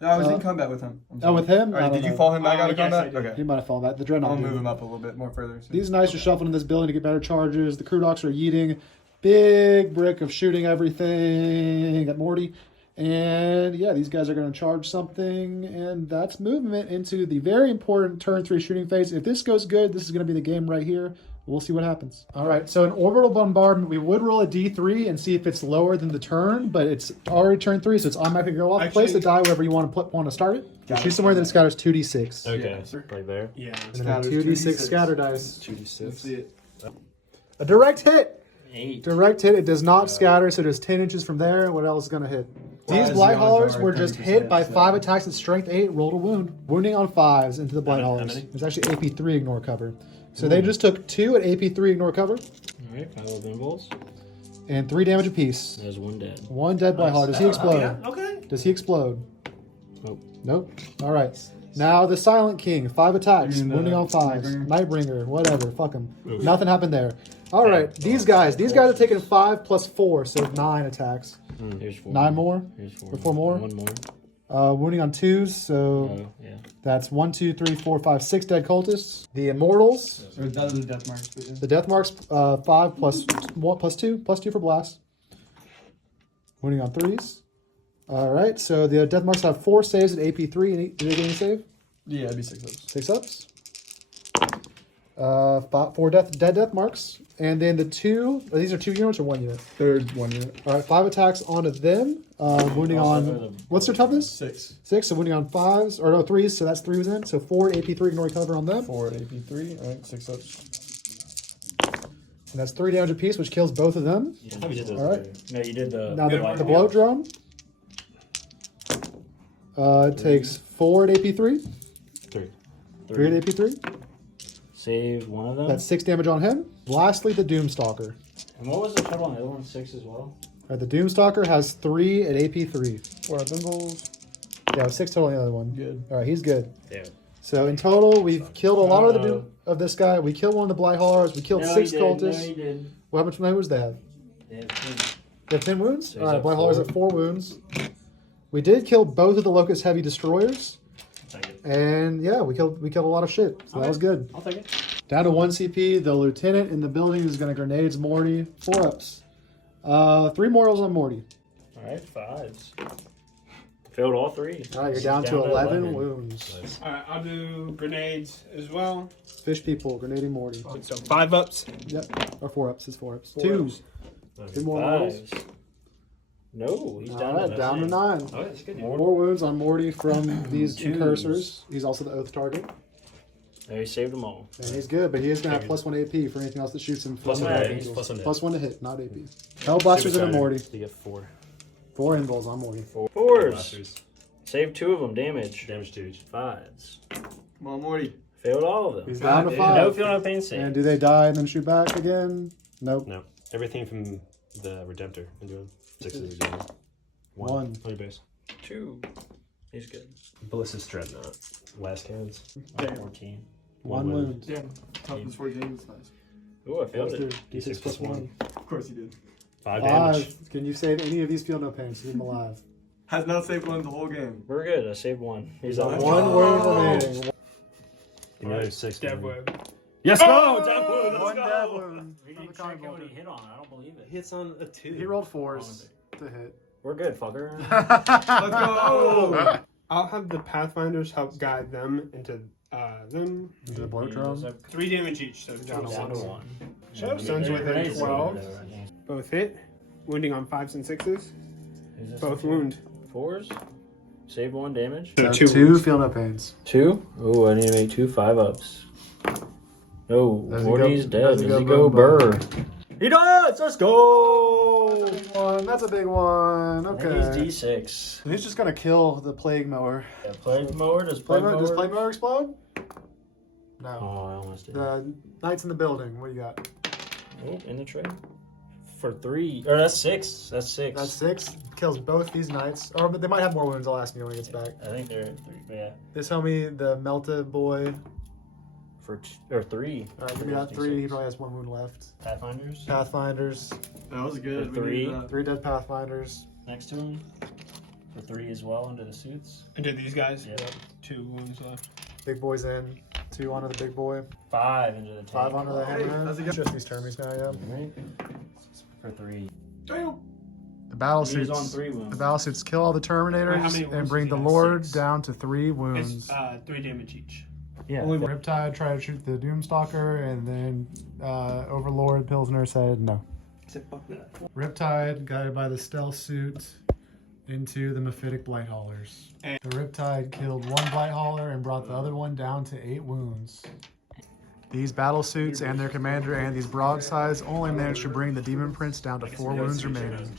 No, I was in combat with him. With him? All right, did you fall him back out of combat? Okay. He might have fallen back. The dreadnought. I'll move did. him up a little bit more further. These knights are shuffling in this building to get better charges. The Crudox are yeeting. Big brick of shooting everything at Morty. And yeah, these guys are going to charge something, and that's movement into the very important turn 3 shooting phase. If this goes good, this is going to be the game right here. We'll see what happens. All right, so in orbital bombardment, we would roll a d3 and see if it's lower than the turn, but it's already turn 3, so it's automatically go off. Place the die wherever you want to start it. Shoot somewhere that it scatters 2d6. Okay, right there. Yeah. And then 2d6 scatter dice. 2d6. See it. A direct hit. 8. Direct hit. It does not scatter, so just 10 inches from there. What else is going to hit? These Blight Haulers were just hit by 5 attacks at strength 8, rolled a wound. Wounding on 5s into the Blight Haulers. It's actually AP3 ignore cover. So they just took 2 at AP3 ignore cover. Alright, 5 of involves. And 3 damage apiece. There's 1 dead. 1 dead Blight Hauler. Does he explode? Yeah, okay. Does he explode? Nope. Nope. All right. Now the Silent King, 5 attacks, wounding on 5s. Nightbringer, whatever. Fuck him. Nothing happened there. All right. These guys are taking 5 plus 4, so 9 attacks. Here's 4. 9 more? Here's 4. Or 4 more? 1 more. Wounding on 2s, so Oh, yeah. that's 1, 2, 3, 4, 5, 6 dead cultists. The Immortals, Or that was the death marks. But yeah. the Death Marks, 5 plus 1 plus 2 for blast. Wounding on 3s. All right, so the Death Marks have 4 saves at AP3. Do they get any save? Yeah, it'd be 6 ups. 6 ups. 4 dead Death Marks. And then the 2, these are 2 units or 1 unit? Third 1 unit. All right, 5 attacks onto them. Wounding on, what's their toughness? 6. 6, so wounding on 5s, or no, 3s, so that's 3 within. So 4 AP3 ignore cover on them. 4 AP3. All right, 6 ups. And that's 3 damage apiece, which kills both of them. How we did those All right. earlier. No, you did the. Now the blow drone takes 4 at AP3. 3. 3 at AP3. Save 1 of them. That's 6 damage on him. Lastly, the Doomstalker. And what was the total on the other one? 6 as well? The Doomstalker has 3 at AP3. 4 up involves. Yeah, 6 total on the other one. Good. All right, he's good. Damn. So in total, we've killed a lot of the of this guy. We killed 1 of the Blight Haulers. We killed 6 cultists. No, you did. Well, how much wounds they have? They have 10. They have 10 wounds? So he's All right, at Blight Haulers 4. at 4 wounds. We did kill both of the Locust Heavy Destroyers. Take it. And yeah, we killed a lot of shit. So that was good. I'll take it. Down to 1 CP. The lieutenant in the building is going to grenades Morty. 4 ups. 3 mortals on Morty. Alright, 5s. Failed all 3. All right, you're down to 11 wounds. Nice. Alright, I'll do grenades as well. Fish people, grenading Morty. So 5 ups. Yep, or 4 ups. It's 4 ups. 4 2. ups. 2 more mortals. 5s. No, he's All down right, to down to 9. Oh, that's good. More wounds on Morty from these incursors. He's also the oath target. There, he saved them all. And he's good, but he is going to have plus 1 AP for anything else that shoots him. Plus from 1 the hit. angels. He's plus 1 hit. Plus 1 to hit, not AP. Hellblasters and a Morty. You get 4. 4 involves on Morty. 4s. Blasters. Saved 2 of them. Damage. Damage to each. 5s. Come on, Morty. Failed all of them. He's down to damn. 5. No feel, no pain save. And do they die and then shoot back again? Nope. No. Everything from the Redemptor. I'm doing 6 of these. 1 1. on your base. 2. He's good. Ballistic Dreadnought. Last cans. 14. 1 wound. Damn. Toughness 14. That's nice. Ooh, I failed it. D6 plus 1. Of course he did. 5 damage. 5. Can you save any of these feel no pain? So keep him alive. Has not saved one the whole game. We're good. I saved 1. He's on Let's 1 go. wound remaining. Give me another 6. Dead web. Yes! Oh! Dead wound! One Let's dead go! wound. We From didn't the check comic what he book. hit on. I don't believe it. Hits on a 2. He rolled 4s to hit. We're good, fucker. Let's go. I'll have the Pathfinders help guide them into Them. The blow drone. 3 damage each, so Down to 1. Shadowsun's within 12. Both hit. Wounding on 5s and 6s. Both wound. 4s. Save 1 damage. So Two two wounds. feel no pains. 2. Oh, I need to make 2 5-ups. No, Does he Morty's go- dead. does he Does he go go Burr? Burr? He does! Let's go! That's a big one. And Okay. he's D6. He's just gonna kill the plague mower. Yeah, Plague Mower? Does Plague Plague Mower? does plague mower explode? No. Oh, I almost did. The knights in the building. What do you got? Oh, in the tray. For 3. Or that's 6. That's 6. That's 6. Kills both these knights. Or they might have more wounds. I'll ask you when he gets back. I think they're at 3. But yeah. This homie, the melted boy. For 3. All right, give me that 3. He probably has 1 wound left. Pathfinders. Pathfinders. That was good. For 3. 3 dead Pathfinders. Next to him. For 3 as well into the suits. And did these guys? Yeah. 2 wounds left. Big boy's in. 2 onto the big boy. 5 into the tank. 5 onto the hammerman. How's he go? Just these termies now, yeah. Right. For 3. Damn. The battle He's suits. on 3 The wounds. battle suits kill all the Terminators How many and wounds bring does the he have? Lord 6? down to 3 wounds. It's 3 damage each. Yeah. Only Riptide tried to shoot the Doomstalker, and then Overlord Pilsner said no. Say fuck that. Riptide, guided by the stealth suit, into the Mephitic Blighthaulers. And- The Riptide killed 1 Blighthauler and brought the other one down to 8 wounds. These battle suits and their commander and these broadsides only managed to bring the Demon Prince down to 4 wounds remaining.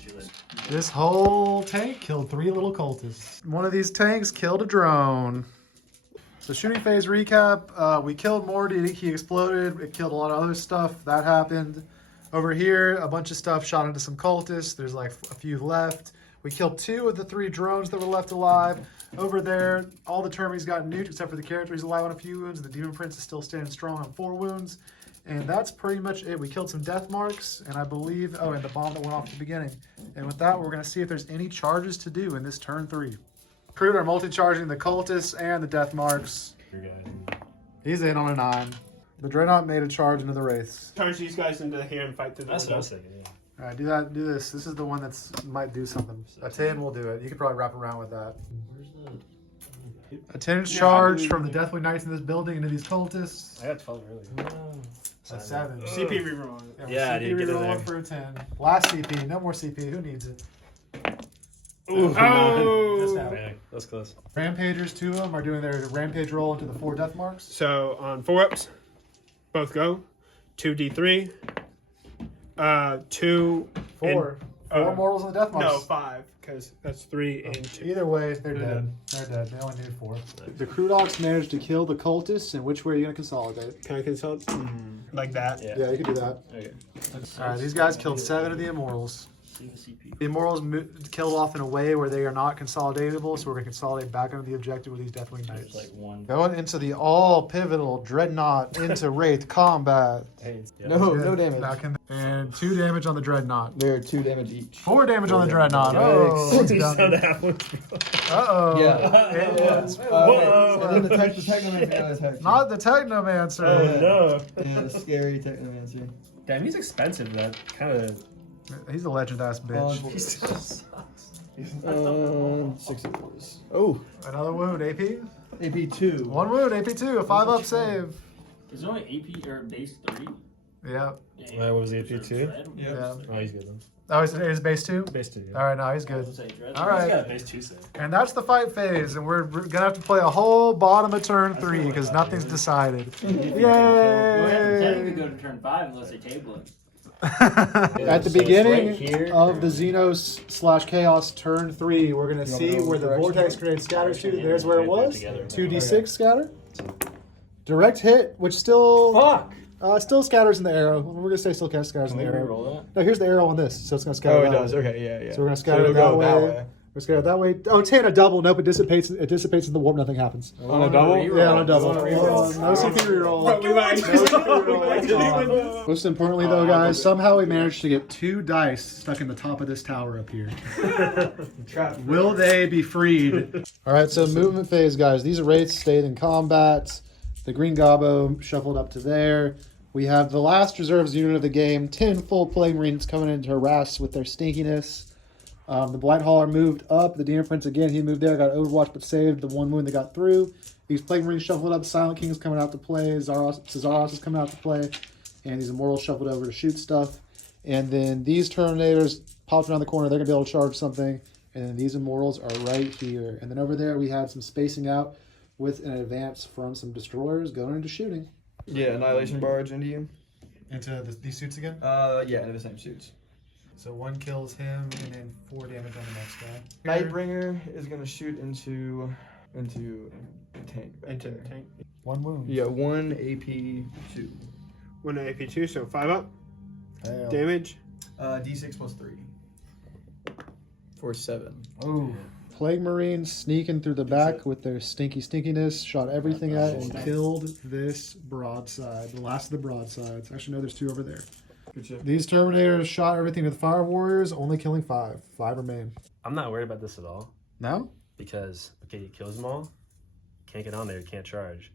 This whole tank killed 3 little cultists. One of these tanks killed a drone. So shooting phase recap, we killed Morty, he exploded, it killed a lot of other stuff, that happened. Over here, a bunch of stuff shot into some cultists, there's like a few left. We killed 2 of the 3 drones that were left alive. Over there, all the termies got nuked except for the character, he's alive on a few wounds, the Demon Prince is still standing strong on 4 wounds. And that's pretty much it. We killed some death marks, and I believe, and the bomb that went off at the beginning. And with that, we're gonna see if there's any charges to do in this turn 3. Crude are multi-charging the cultists and the death marks. He's in on a 9. The Dreadnought made a charge into the Wraiths. Charge these guys into here and fight through the That's what I was window. thinking, yeah. All right, do this. This is the one that's might do something. A 10 will do it. You could probably wrap around with that. A 10 charge from the Deathly Knights in this building into these cultists. I got 12 earlier. A 7. CP reroll. Yeah, CP dude, get in reroll there. for a 10. Last CP, no more CP. Who needs it? Oh! That's close. Rampagers, 2 of them are doing their rampage roll into the 4 death marks. So on 4-ups, both go. 2d3. 2. 4. And, 4 mortals on the death marks. No, 5, because that's 3 and 2. Either way, they're dead. They're dead. They only need 4. The Crudox managed to kill the cultists, and which way are you going to consolidate? Can I consult? Like that? Yeah. Yeah, you can do that. Okay. Alright, these guys killed 7 of the Immortals. See the CP. The Immortals killed off in a way where they are not consolidatable, so we're going to consolidate back onto the objective with these Deathwing There's Knights. like 1. Going into the all-pivotal Dreadnought into Wraith combat. No damage. Back in and 2 damage on the Dreadnought. They're 2 damage each. 4 damage on the Dreadnought. Oh, it's done. Uh-oh. Yeah. It was. And then the Technomancer got attacked. Not the Technomancer. No. Yeah, the scary Technomancer. Damn, he's expensive, that kind of. He's a legend-ass bitch. 6 of yours. Oh, Another wound, AP? AP 2. 1 wound, AP 2, a 5-up save. Is it only AP or base 3? Yeah. What was the AP 2? Yeah. Oh, he's good then. Oh, is base 2? Base 2, yeah. All right, no, he's good. All right. He's got a base 2 save. And that's the fight phase, and we're gonna have to play a whole bottom of turn 3 because nothing's decided. Technically Yay! go to turn 5 unless they table it. At the So it's beginning right here. of the Xenos / Chaos turn 3, we're gonna see where the Vortex grenade scatter shoot. There's where it was. 2d6 scatter. Direct hit, which still still scatters in the arrow. We're gonna say still scatters in the arrow. Roll that. No, here's the arrow on this, so it's gonna scatter. Oh, it that does. way. Okay, yeah. So we're gonna scatter it'll it that go way. We're scatter it that way. Oh, 10 a double. Nope, it dissipates. It dissipates in the warp. Nothing happens. On a double? Yeah, on a double. On a reroll. No CP reroll. We might actually Most importantly, though, guys, somehow we managed to get 2 dice stuck in the top of this tower up here. Will they be freed? All right, so movement phase, guys. These wraiths stayed in combat. The green gobbo shuffled up to there. We have the last reserves unit of the game, 10 full plague marines coming in to harass with their stinkiness. The Blight Hauler moved up. The Demon Prince again, he moved there, got Overwatch but saved the one wound that got through. These Plague Marines shuffled up. Silent King's coming out to play. Cesaros is coming out to play. And these Immortals shuffled over to shoot stuff. And then these Terminators popped around the corner. They're going to be able to charge something. And then these Immortals are right here. And then over there we had some spacing out with an advance from some Destroyers going into shooting. Yeah, Annihilation Barge into you. Into these suits again? Yeah, into the same suits. So one kills him and then 4 damage on the next guy. Nightbringer is gonna shoot into tank. Into the tank. 1 wound. Yeah, 1 AP 2. 1 AP 2, so 5 up. Hell. Damage. D6 plus 3. For 7. Oh. Plague Marines sneaking through the back with their stinkiness, shot everything at and killed this broadside. The last of the broadsides. Actually, no, there's 2 over there. Good shit. These Terminators shot everything with Fire Warriors, only killing 5. 5 remain. I'm not worried about this at all No? because okay, he kills them all. Can't get on there. Can't charge.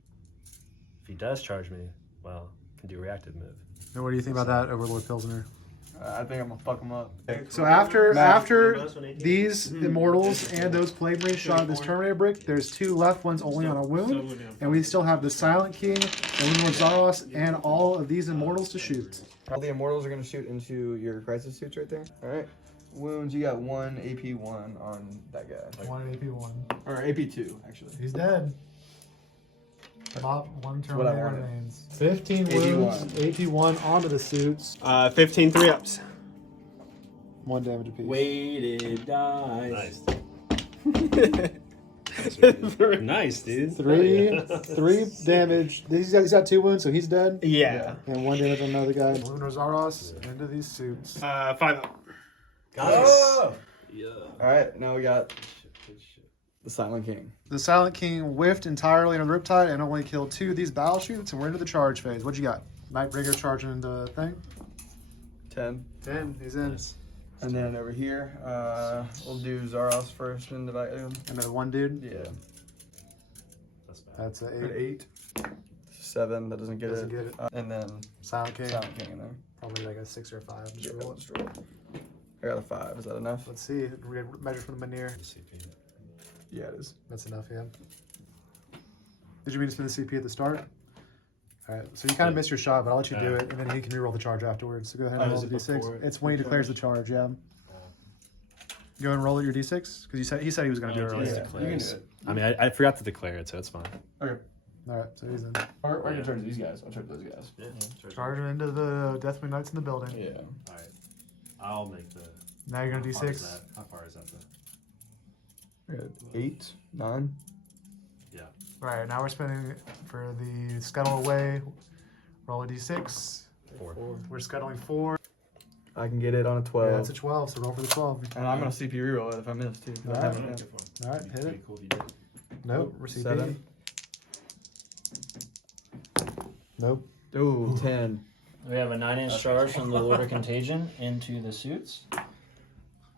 If he does charge me, well, can do a reactive move. And what do you think about that, Overlord Pilsner? I think I'm gonna fuck him up. So after these Immortals and those Plague Marines shot this Terminator brick, there's 2 left ones only on a wound, and we still have the Silent King, the Lunar Zaros, and all of these Immortals to shoot. All the Immortals are gonna shoot into your Crisis suits right there. Alright. Wounds, you got 1 AP1 on that guy. 1 AP1. Or AP2, actually. He's dead. Top 1 what I Terminator wanted. remains. 15 AP1. wounds, AP1 onto the suits. 15 3-ups. 1 damage apiece. Weighted dice. Nice. Nice, dude. 3 damage. He's got 2 wounds, so he's dead. Yeah. And 1 damage on another guy. Lunar Zaros into these suits. 5 up. Oh! Yeah. Alright, now we got the Silent King. The Silent King whiffed entirely into the Riptide and only killed 2 of these battle shoots, and we're into the charge phase. What you got? Nightbringer charging into the thing? 10. 10. He's in. And then over here, we'll do Zaros first and divide him. And then 1 dude. Yeah. That's bad. That's an An 8. 8. 7, that doesn't get Doesn't it. get it. And then Silent King. Silent King in there. Probably like a 6 or a 5. Just Yeah, roll it. let's roll. I got a 5. Is that enough? Let's see. We measure from the Manir. Yeah, it is. That's enough, yeah. Did you mean to spend the CP at the start? Alright, so you kind of missed your shot, but I'll let you do it, and then he can reroll the charge afterwards. So go ahead and roll the D6. It's when he declares the charge, yeah. Go and roll at your D6? Because he said he was going to do it earlier. Yeah, you can do it. I mean, I forgot to declare it, so it's fine. Okay. Alright, so he's in. Or I can charge these guys. I'll charge those guys. Yeah. Charge him into the Deathwing Knights in the building. Yeah. All right. I'll make the. Now you're going to How far is D6. that? How far is that? Though? 8, 9. Yeah. Right, now we're spending for the scuttle away. Roll a D6. 4. We're scuttling 4. I can get it on a 12. Yeah, that's a 12, so roll for the 12. And I'm gonna CP reroll it if I miss too. All right. Alright, hit Pretty it. cool if you did. Nope, we're CP. 7. Nope. Ooh, 10. We have a 9-inch charge from the Lord of Contagion into the suits.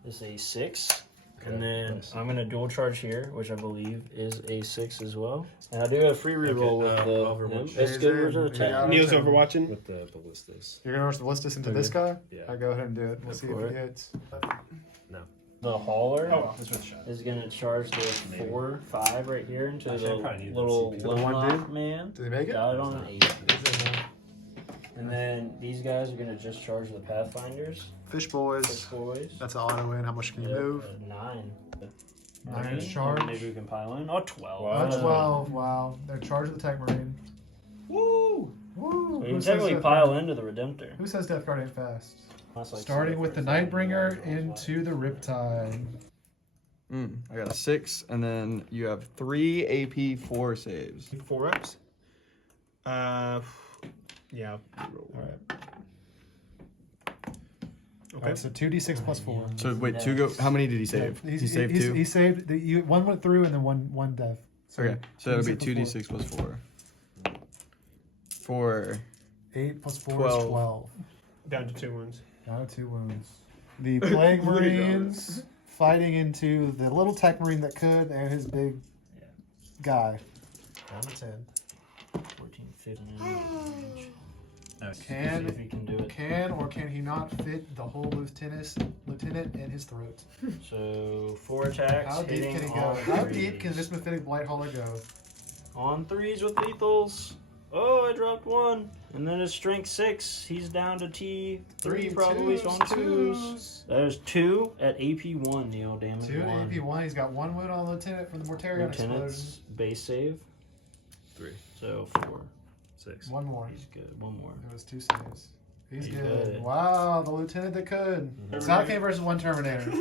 This is a 6. Okay, And then nice. I'm going to dual charge here, which I believe is a 6 as well. And I do have free reroll with the Overwatch. It's good version of Yeah. 10. Neil's overwatching. With the ballistas. You're gonna rush the Ballistus into this guy? Yeah. Alright, go ahead and do it. We'll see if for he it. hits. The hauler This was shot. is going to charge the 4, 5 right here into Actually, I probably need the little that CP. lone One lock dude? man. Did he make it? Got it on an 8. And then these guys are going to just charge the Pathfinders. Fish 6 boys. boys. That's an auto win. How much can you move? 9. 9-inch Maybe charge. we can pile in. Oh, 12. Wow. 12. Wow. They're charged with the Tech Marine. Woo! Woo! So you Who can says technically Death pile Guard- into the Redemptor. Who says Deathguard ain't fast? That's like Starting with the Nightbringer into the Riptide. I got a 6, and then you have 3 AP4 saves. 4 ups. Yeah. Alright. Okay. Alright, so 2d6 plus 4. So wait, 2 go. How many did he save? He saved 2. He saved. One went through and then one death. So Okay, so it'll be 2d6 2d6 plus 4. 4. 8 plus 4 is 12. 12. Down to 2 wounds. Down to 2 wounds. The Plague Marines fighting into the little Tech Marine that could and his big guy. Down to 10. 14, 15. Oh, Can if he can do it. Can or can he not fit the whole lieutenant in his throat? So 4 attacks. How deep hitting can he go? on How threes. deep can this pathetic blight hauler go? On 3s with lethals. Oh, I dropped 1. And then his strength 6. He's down to T3 probably. So on 2s. There's 2 at AP1, Neil. Damage 2 1. AP1. He's got 1 wound on the lieutenant from the Mortarion explosion. Lieutenant's base save. 3, So 4. 6. 1 more. He's good. 1 more. It was 2 saves. He's He's good. good. Wow, the lieutenant that could. Valkyrie versus 1 Terminator.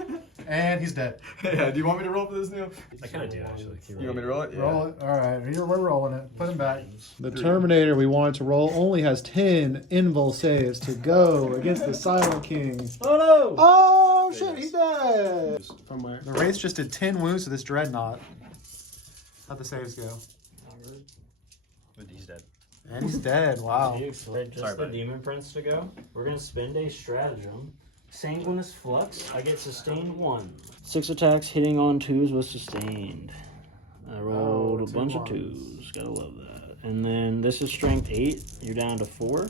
And he's dead. Yeah, do you want me to roll for this, Neil? I kind of do, actually. You want me to roll it? Roll it. All right, we're rolling it. Put him back. The Terminator we wanted to roll only has 10 invul saves to go against the Silent King. Oh no! Oh shit, he's dead! From where? The Wraith just did 10 wounds to this Dreadnought. How'd the saves go? But he's dead. And he's dead. Wow. Just Sorry, the buddy. Demon Prince to go. We're gonna spend a stratagem. Sanguinous Flux. I get sustained 1. 6 attacks hitting on 2s was sustained. I rolled a 2 bunch of ones. 2s. Gotta love that. And then this is strength 8. You're down to 4.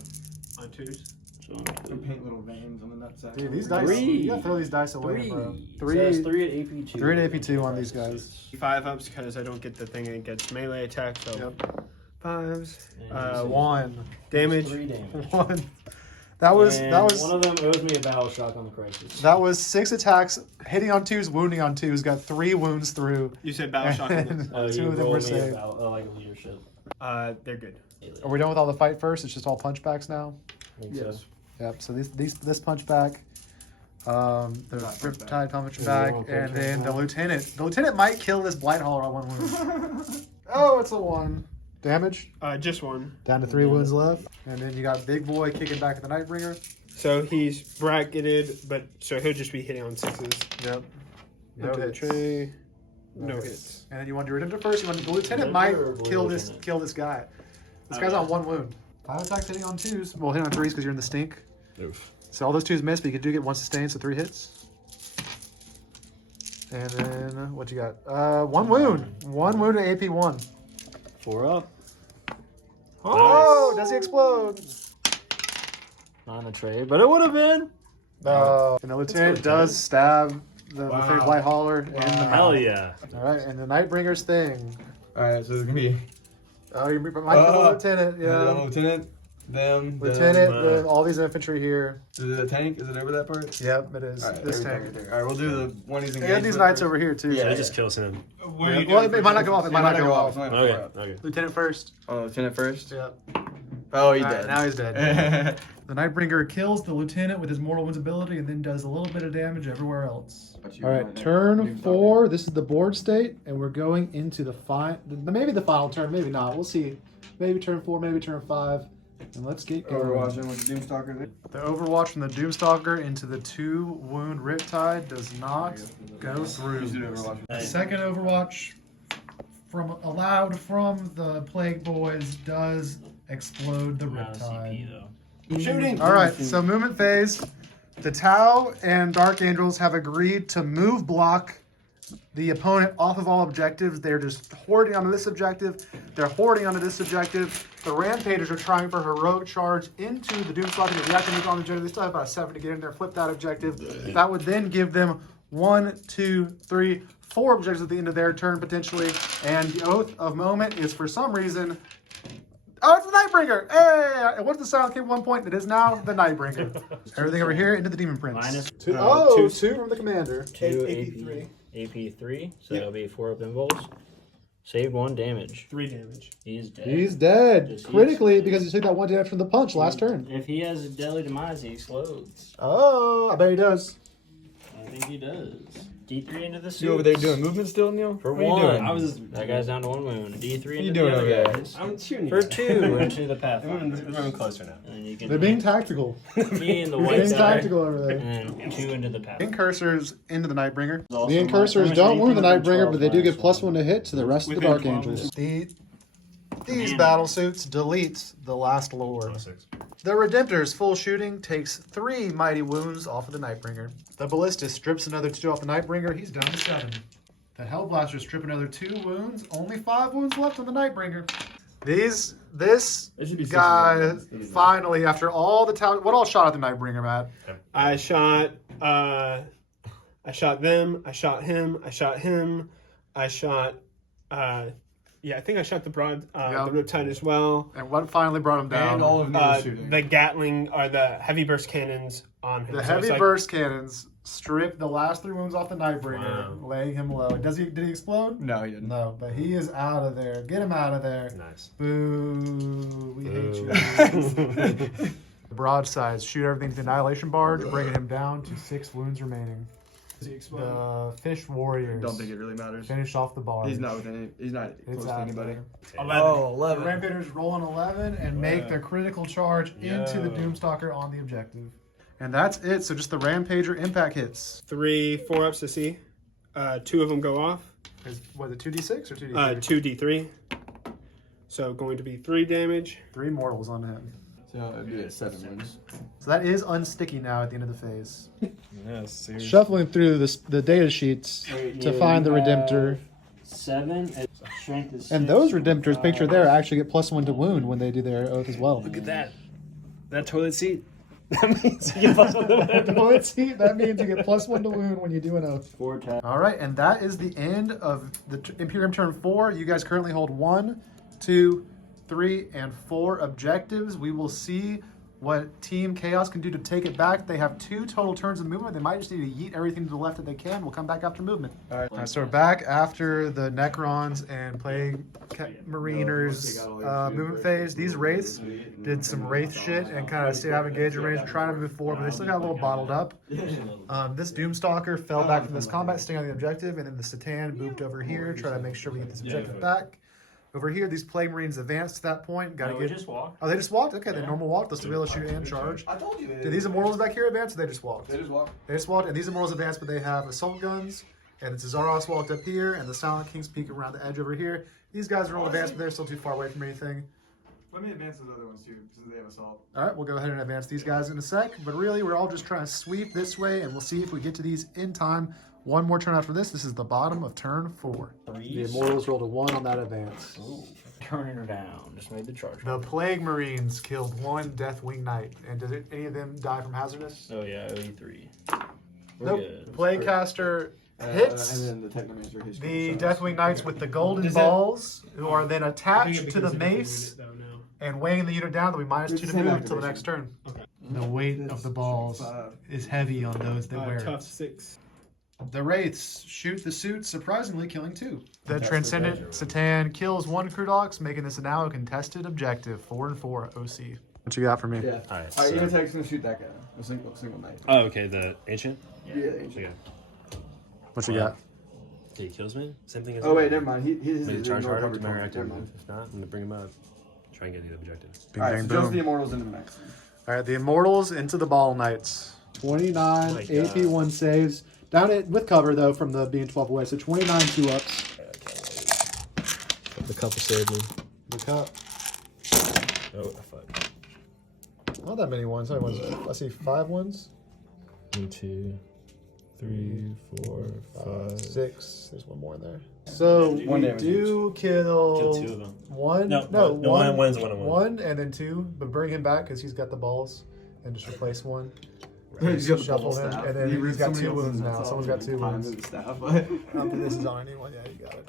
On 2s. So on And 2. paint little veins on the nutsack. Dude, these dice, 3. you gotta throw these dice away, bro. 3. So that's 3 at AP2. 3 at AP2 on these guys. 5 ups because I don't get the thing and it gets melee attack. So Yep. 5s. And 1. Damage. 3 damage. 1. That was And that was one of them owes me a battle shock on the crisis. that was 6 attacks, hitting on 2s, wounding on 2s. Got 3 wounds through. You said battle shock. on this. And Oh, 2 you of them rolled were me saved. like a leadership. They're good. Are we done with all the fight first? It's just all punchbacks now. I think so. Yep. So this punchback, the Riptide punch Yeah, back, roll and punch then back. the lieutenant. The lieutenant might kill this blight hauler on 1 wound. Oh, it's a 1. Damage Just 1. down to 3 wounds left, and then you got Big Boy kicking back at the Nightbringer. So he's bracketed, but so he'll just be hitting on 6s. Yep. No Into the hits. tray. No hits. And then you want to do Redemptor first. You want the lieutenant Redemptor might or Blue kill Lieutenant? this guy. This guy's on 1 wound. 5 attacks hitting on 2s. Well, hitting on 3s because you're in the stink. Oof. So all those 2s miss, but you do get 1 sustained, so 3 hits. And then what you got? 1 wound. 1 wound at AP1. 4 up. Oh, does he explode? Not in the trade, but it would have been. And the lieutenant does stab the third blight hauler in the mouth. Hell yeah. All right, and the Nightbringer's thing. Alright, so there's gonna be Oh, you might kill the lieutenant. the Yeah. lieutenant, Lieutenant, all these infantry here. Is it a tank? Is it over that part? Yep, it is. Alright, This there we tank. go, right there. Alright, we'll do the one he's engaged And these with knights first. over here too. Yeah, It just kills him. What are you Well, doing it might not go off. It might not go off. Okay, okay. Lieutenant first. Oh, lieutenant first? Yep. Oh, he's All right, dead. now he's dead. The Nightbringer kills the lieutenant with his mortal wounds ability and then does a little bit of damage everywhere else. All right, turn 4. This is the board state, and we're going into the maybe the final turn, maybe not. We'll see. Maybe turn 4, maybe turn 5, and let's get going. Overwatching with the Doomstalker there. The Overwatch from the Doomstalker into the 2 wound Riptide does not go through. Use it Overwatch. The second Overwatch allowed from the Plague Boys does explode the Not a CP Riptide. though. Shooting! All right, so movement phase. The Tau and Dark Angels have agreed to move block the opponent off of all objectives. They're just hoarding onto this objective. They're hoarding onto this objective. The Rampagers are trying for heroic charge into the Doomstalker to reactivate on the objective. They still have about 7 to get in there, flip that objective. That would then give them 1, 2, 3, 4 objectives at the end of their turn potentially. And the Oath of Moment is for some reason. Oh, it's the Nightbringer! Hey! It was the Silent King at one point. It is now the Nightbringer. Everything over here into the Demon Prince. Minus 2. two- 2 from the commander. 2 AP3. AP3, so that'll be 4 up involves. Saved 1 damage. 3 damage. He's dead. He's dead. Just Critically, he's- because he took that 1 damage from the punch last turn. If he has a deadly demise, he explodes. Oh, I bet he does. I think he does. D3 into the suit. You over there doing movement still, Neil? For What are you 1. doing? That guy's down to 1 wound. D3 What are into you the doing other over there? guys. I'm shooting For you. 2 into the I'm Pathfinder. moving closer now. And then you can They're being tactical. me and the They're white being guy. tactical over there. And 2 into the Pathfinder. Incursors into the Nightbringer. The Incursors don't wound the Nightbringer, but they do get +1 to hit to the rest of the Within Dark 12 Angels. These battle suits delete the last Lord. 6. The Redemptor's full shooting takes 3 mighty wounds off of the Nightbringer. The Ballista strips another 2 off the Nightbringer. He's down to 7. The Hellblaster strip another 2 wounds. Only 5 wounds left on the Nightbringer. These this It should be guy 60. finally, after all the talent, what all shot at the Nightbringer, Matt? I shot them. I shot him. I shot him. I shot. Yeah, I think I shot the broad, the Riptide as well. And what finally brought him down? And all of Nero's shooting. The Gatling or the heavy burst cannons on him. The So heavy it's like- burst cannons stripped the last 3 wounds off the Nightbringer, Wow. laying him low. Did he explode? No, he didn't. No, but he is out of there. Get him out of there. Nice. Boo. We hate you. Boo. Broadsides. Shoot everything to the Annihilation Bard, bringing him down to 6 wounds remaining. The Fish Warriors. Don't think it really matters. Finish off the bar. He's not within. He's not It's close to out anybody. there. 11. The Rampagers roll an 11 and make their critical charge into the Doomstalker on the objective. And that's it. So just the Rampager impact hits. 3 4-ups to see. 2 of them go off. Was it 2d6 or 2d3? 2d3. So going to be 3 damage. 3 mortals on him. So it'd be at 7 wins. So that is unsticky now at the end of the phase. Yes, seriously. Shuffling through the data sheets to find the Redemptor. 7 and strength is 6. And those Redemptors pictured there actually get +1 to wound when they do their oath as well. Look at that. That toilet seat. That means you get +1 to Toilet seat, that means you get +1 to wound when you do an oath. 4 attack. All right, and that is the end of the Imperium turn 4. You guys currently hold 1, 2, 3, and 4 objectives. We will see what Team Chaos can do to take it back. They have 2 total turns of movement. They might just need to yeet everything to the left that they can. We'll come back after movement. All right, so we're back after the Necrons and Plague Mariners movement phase. These Wraiths did some Wraith shit and kind of stayed out of engagement range, trying to move forward, but they still got a little bottled up. This Doomstalker fell back from this combat, staying on the objective, and then the Satan moved over here, try to make sure we get this objective back. Over here, these Plague Marines advanced to that point. Got to We get. just walked. Oh, they just walked? Okay, they normal walked. They'll still be able to shoot and charge. I told you. Did these Immortals back here advance, or they just walked? They just walk. They just walked, and these Immortals advanced, but they have assault guns, and the Zaros walked up here, and the Silent Kings peek around the edge over here. These guys are all advanced, but they're still too far away from anything. Let me advance those other ones too, since they have assault. All right, we'll go ahead and advance these guys in a sec, but really, we're all just trying to sweep this way, and we'll see if we get to these in time. One more turn after this. This is the bottom of turn 4. The Immortals rolled a 1 on that advance. Ooh. Turning her down. Just made the charge. The Plague Marines killed 1 Deathwing Knight, and did any of them die from hazardous? Oh yeah, OE3. We're Nope. good. Plague Caster hits And then the Technomancer hits. the Deathwing Knights with the golden balls, who are then attached to the mace and weighing the unit down. They'll be -2 to move until the next turn. Okay. The weight of the balls is heavy on those that wear it. Tough 6. The Wraiths shoot the suits, surprisingly killing 2. The Transcendent Satan kills 1 Crudox, making this now a contested objective. 4 and 4 OC. What you got for me? Yeah. All right. Alright, So, Unitech's gonna shoot that guy. A single knight. oh, okay. The ancient. Yeah. Okay. What you got? He kills me. Same thing as. Oh wait, never mind. He's Maybe charge harder to my Never reactive mind. move. If not, I'm gonna bring him up. Try and get the objective. Bing, Alright, bang, so just boom. the Immortals into the max. All right, the Immortals into the Ball Knights. 29 my AP1 saves. Down it with cover though from the being 12 away. So 29 2-ups. The couple saved me. The cup. Oh, fuck. Not that many ones. How many ones? I see 5 ones. 1, 2, 3, 4, 5. 6. There's one more in there. So One we damage do kill, Kill 2 of them. 1. No, one one's 1 and 1. 1 and then 2, but bring him back because he's got the balls, and just replace 1. He's got the Shuffle double him, staff. and then he's got Somebody 2 else's wounds now. nuts Someone's off got 2 and wounds. time and stuff, but I don't think this is on anyone. Yeah, you got it.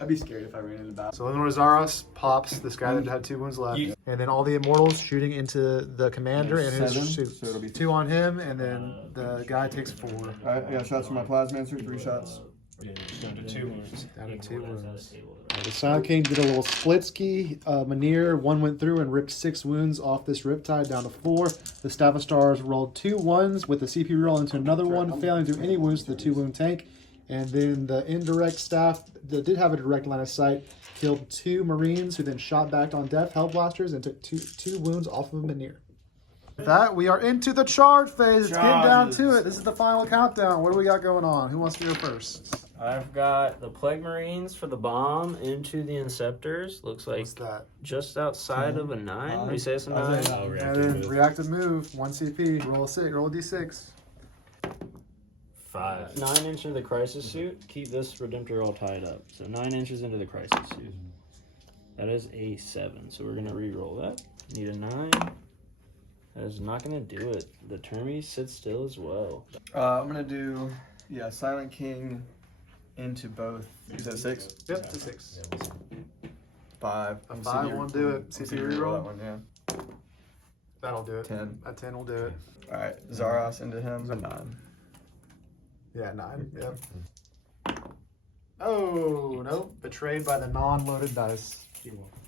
I'd be scared if I ran into battle. So then Zaros pops this guy that had 2 wounds left, and then all the Immortals shooting into the commander and his 7, suit. so it'll be 2 on him, and then the guy takes 4. Alright, I got shots from my Plasmancer, 3 shots. Yeah, down to 2 wounds. Down to 2 wounds. The Silent King did a little split ski. Manir, 1 went through and ripped 6 wounds off this Riptide down to 4. The Staff of Stars rolled 2 1s with the CP roll into another one, failing to do any wounds to the 2 wound tank. And then the indirect staff that did have a direct line of sight killed 2 Marines, who then shot back on Death Hell Blasters and took two wounds off of Manir. With that, we are into the charge phase. It's getting down to it. This is the final countdown. What do we got going on? Who wants to go first? I've got the Plague Marines for the bomb into the Inceptors. Looks like What's that? just outside of a 9. We say it's a 9. Oh, And reactive then move. reactive move, 1 CP. Roll a 6. Roll a D6. 5. 9 inch into the crisis suit. Keep this Redemptor all tied up. So 9 inches into the crisis suit. That is a 7, so we're gonna re-roll that. Need a 9. That is not gonna do it. The Termi sits still as well. I'm gonna do Silent King into both. Is that 6? Yep, to 6. 5. A 5 won't do it. CC That reroll. one, yeah. That'll do it. 10. A 10 will do it. All right, Zaros into him. 9. Yeah, 9. Yep. Oh, nope. Betrayed by the non-loaded dice.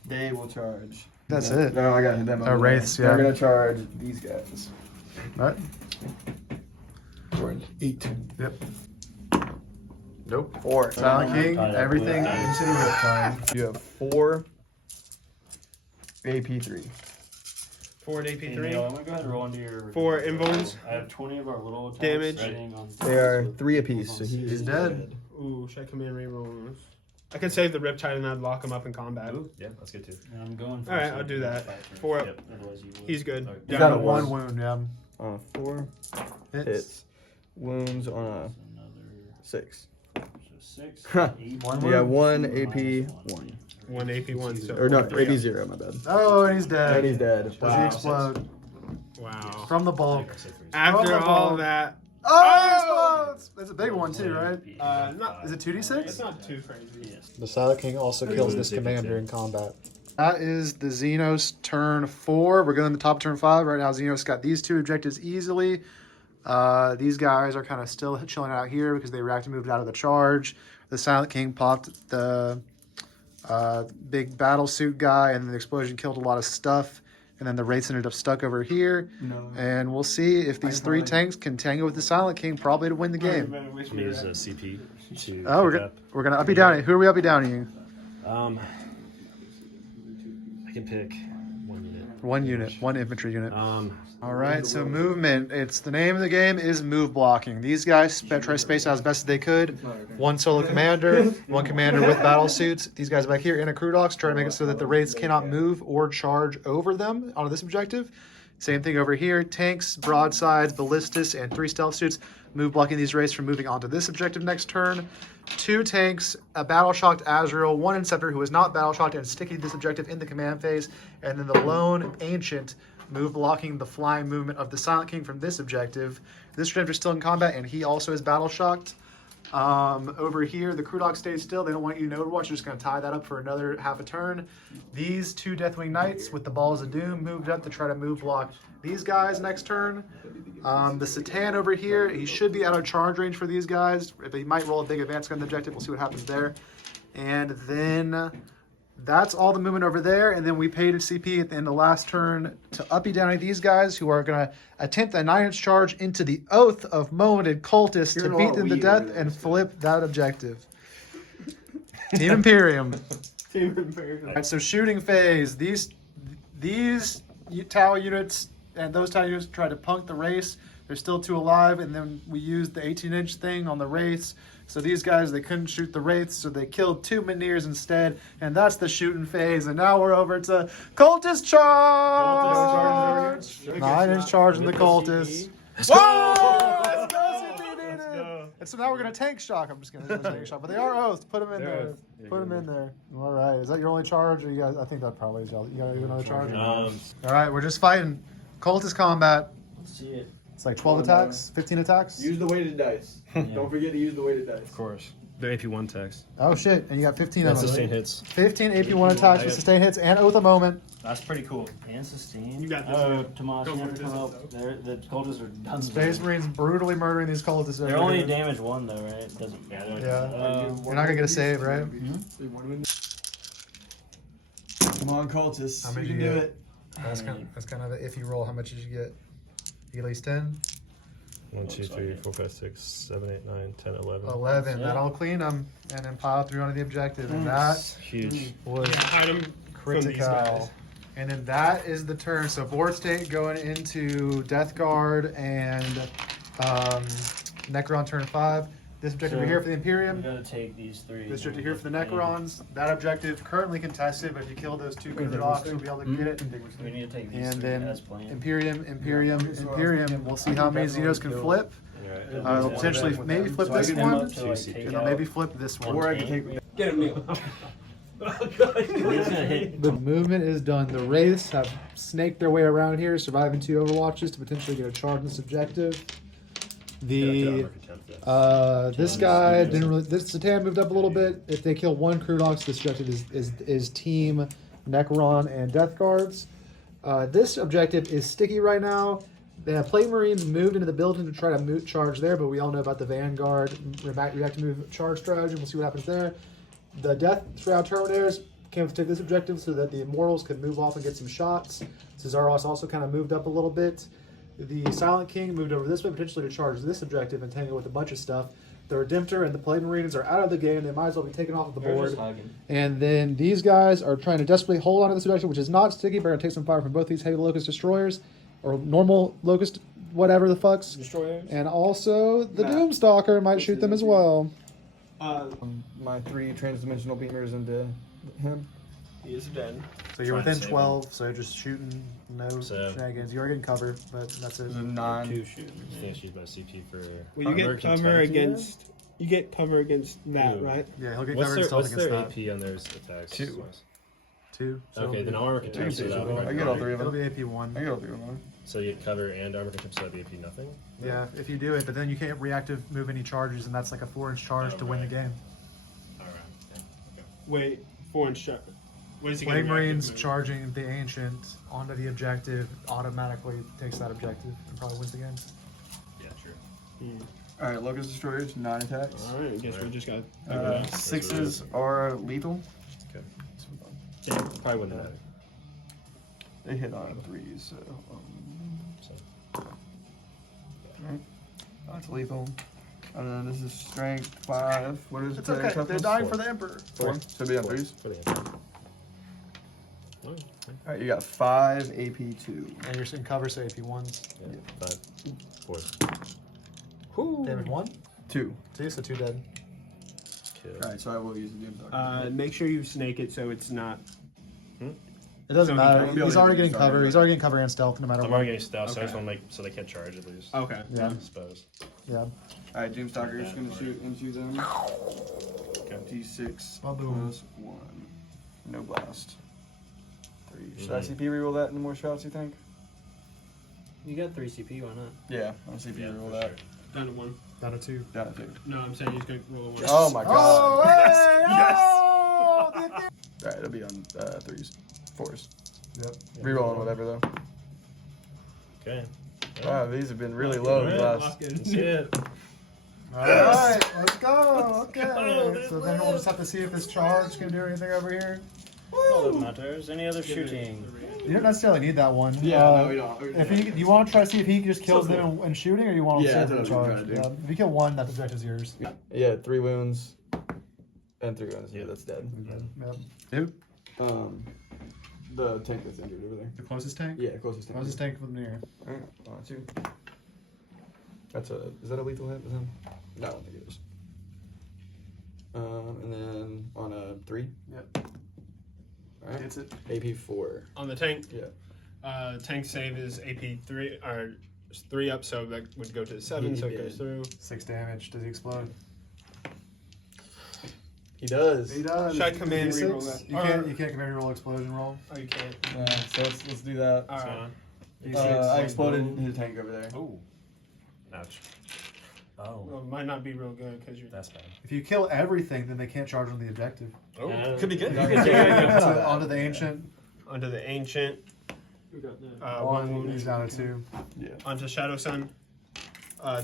They will charge. That's No, it. No, I got them. Oh, Wraiths, yeah. They're gonna charge these guys. What? For an 8. Yep. Nope. 4. Silent King, everything into the Riptide. You have 4 AP3. 4 at Hey, AP3. Neil, I'm gonna go ahead and roll into your. 4 invuls. I have 20 of our little attacks Damage. sitting on They are with 3 apiece, so he's he's dead. Ooh, should I come in and reroll this? I could save the Riptide and I'd lock him up in combat. Ooh, yeah, that's good too. And I'm going for All right, some I'll do that. fight turns. 4 up. Yep, otherwise you would. He's good. Okay. You Down got a to 1 wound, yeah. 4 Hits. hits. Wounds on a Another 6. so 6, Huh. 8. One You got 1 minus AP 1. 1. 1 AP1. So Or no, 3 AP up. 0, my bad. Oh, and he's dead. And he's dead. Does he Wow. explode? Wow. From the bulk. After Oh, all oh. that. Oh, he explodes! That's a big one too, right? Not, Is it it's 2d6? not too crazy. Yes. The Silent King also kills this They can commander see. in combat. That is the Xenos turn 4. We're going to the top of turn 5. Right now, Xenos got these 2 objectives easily. These guys are kind of still chilling out here because they reacted moved out of the charge. The Silent King popped the big battle suit guy, and the explosion killed a lot of stuff. And then the Wraiths ended up stuck over here. No. And we'll see if these 3 tanks can tango with the Silent King, probably to win the game. Can use a CP to Oh, pick up. we're gonna uppy downy. Who are we uppy downing? I can pick 1 unit. 1 unit, 1 infantry unit. All right, so movement. It's the name of the game is move blocking. These guys try to space out as best as they could. 1 solo commander, 1 commander with battle suits. These guys back here in a crew docks try to make it so that the Wraiths cannot move or charge over them onto this objective. Same thing over here. Tanks, broadsides, ballistas, and 3 stealth suits move blocking these Wraiths from moving onto this objective next turn. 2 tanks, a battle-shocked Azrael, 1 Inceptor who is not battle-shocked and sticking to this objective in the command phase, and then the lone Ancient move blocking the flying movement of the Silent King from this objective. This objective is still in combat, and he also is battle-shocked. Over here, the crew dock stays still. They don't want you to Overwatch. They're just going to tie that up for another half a turn. These 2 Deathwing Knights with the Balls of Doom moved up to try to move block these guys next turn. The Satan over here, he should be out of charge range for these guys. But he might roll a big advance gun on the objective. We'll see what happens there. And then that's all the movement over there. And then we paid a CP at the end of the last turn to uppy downy these guys who are going to attempt a 9-inch charge into the Oath of Moated Cultists to beat them to death and flip that objective. Team Imperium. Team Imperium. All right, so shooting phase. These Tau units and those Tau units tried to punk the race. They're still 2 alive, and then we used the 18-inch thing on the Wraiths. So these guys, they couldn't shoot the Wraiths, so they killed 2 Minears instead, and that's the shooting phase. And now we're over to Cultist Charge! 9-inch charge in the Cultists. Whoa! Let's go, CP did it! And so now we're going to tank shock. I'm just going to tank shock, but they are oath. Put them in there. Put them in there. All right. Is that your only charge? Or you guys? I think that probably is. You got to do another charge? All right. We're just fighting. Cultist combat. Let's see it. It's like 12 attacks, 15 attacks. Use the weighted dice. Don't forget to use the weighted dice. Of course. The AP1 text. Oh shit! And you got 15 of That's them. sustain hits. 15 AP1 attacks with sustain hits and Oath a Moment. That's pretty cool. And sustain. You got this, Oh, man. Tomas, Go you for have to it. come help. The cultists are done. Space Marines brutally murdering these cultists. They're over only here. damage 1 though, right? Doesn't. Yeah. You're You're not gonna get a save, right? Come on, cultists. How many You you can do get? it. That's kind of an iffy roll. How much did you get? You get at least 10? 1, 2, 3, 4, 5, 6, 7, 8, 9, 10, 11. 11. Yeah. That'll clean them and then pile through onto the objective. And that Huge. was Yeah, hide them from these guys. critical. And then that is the turn. So board state going into Deathguard and Necron turn 5. This objective So, here for the We Imperium. gotta take these 3. This objective here for the Necrons. That objective currently contested, but if you kill those 2 good rocks, you'll be able to get it. We need to take these And 3 then as planned. Imperium. We'll see how many Xenos can flip. They'll potentially maybe flip this one, to, like, take and they'll out maybe flip this one. Or I can take. Get him, Neil. He's gonna hit. The movement is done. The Wraiths have snaked their way around here, surviving 2 Overwatches to potentially get a charge in this objective. The this guy didn't really. This Satan moved up a little bit. If they kill 1 Crudox, this objective is Team Necron and Deathguards. This objective is sticky right now. The Plate Marines moved into the building to try to charge there, but we all know about the Vanguard react to move charge strategy. We'll see what happens there. The Death Shroud Terminators came to take this objective so that the Immortals could move off and get some shots. Cesaros also kind of moved up a little bit. The Silent King moved over this way potentially to charge this objective and tangle with a bunch of stuff. The Redemptor and the Plate Marines are out of the game. They might as well be taken off of the board. And then these guys are trying to desperately hold on to this objective, which is not sticky, but are going to take some fire from both these heavy Locust Destroyers, or normal Locust, whatever the fucks. Destroyers. And also the Doomstalker might shoot them as well. My 3 transdimensional beamers into him. He is dead. So you're Trying to within save 12, so you're just shooting, no So- shenanigans. You are getting cover, but that's it. There's a 9. 2 shooters. I think I should use my CP for. Well, you get American cover Tank against. You get cover against that, Ooh. right? Yeah, he'll get What's cover their, and stealth what's against their that. AP on their attacks? 2. 2. So Okay, then armor contempt. So, I get all 3 of it'll them. be AP1. I get all 3 of them. so you get cover and armor contempt, so that'd be AP nothing. Yeah, if you do it, but then you can't reactive move any charges, and that's like a 4-inch charge to win the game. All right. Okay. Wait, 4-inch shot. What is he Plate gonna react Marines with? charging the Ancient onto the objective automatically takes that objective and probably wins the game. Yeah, sure. Alright, Locust Destroyers, 9 attacks. All right, I guess we just got. figure it out. 6s are lethal. Okay. Yeah. Probably wouldn't matter. They hit on 3s, so. So. Alright. That's lethal. And then this is strength 5. What is It's the okay. They're toughness? dying for the Emperor. 4. So it'll be on 3s. For the answer. Oh, okay. Alright, you got 5 AP2. And you're in cover, so AP1s. Yeah. 5. 4. Damage 1? 2. 2, so 2 dead. Kill. Alright, so I will use the Doomstalker. Make sure you snake it so it's not. It doesn't So he matter. can be He's able already to getting do cover. something. He's already getting cover and stealth no matter I'm what. already getting stealth, so I just Okay. want to make so they can't charge at least. Okay. Yeah, I suppose. yeah. Alright, Doomstalker is going to shoot into them. Okay. D6 Ba-boom. plus 1. No blast. 3. Should I CP reroll that into more shots, you think? You got 3 CP, why not? Yeah, I'm CP Yeah, reroll for that. sure. Down to 1. Down to 2. Down to 2. No, I'm saying he's gonna roll a 1. Oh my god. hey! Yes! Oh! Alright, it'll be on 3s. 4s. Yep. Rerolling whatever though. Okay. Wow, these have been really low these last. Lock in. Let's see it. Alright, let's go. Okay. go, So then we'll just have to see if this charge can do anything over here. All that matters. Any other shooting? You don't necessarily need that one. we don't. If he, do you want to try to see if he just kills them in shooting, or you want to Yeah, save the that's what I'm charge? trying to do. If you kill one, that objective's yours. Yeah, 3 wounds. And 3 wounds. Yeah, that's dead. Yep. The tank that's injured over there. The closest tank? Yeah, closest tank. Closest tank from near. Alright, on 2. That's is that a lethal hit with him? No, I don't think it is. And then on a 3. Yep. Alright. Hits it. AP4. On the tank. Yeah. Tank save is AP3 or 3 up, so that would go to 7, so it goes through. 6 damage. Does he explode? He does. He does. Should I command D6? reroll that? You can't command reroll explosion roll. Oh, you can't. Yeah, so let's do that. Alright. I exploded his tank over there. Oh. Ouch. Oh. Well, it might not be real good because you're. That's bad. If you kill everything, then they can't charge on the objective. Oh. Yeah. Could be good. So onto the ancient. Onto the ancient. Who got that? 1 wound. He's down to 2. Yeah. Onto Shadowsun.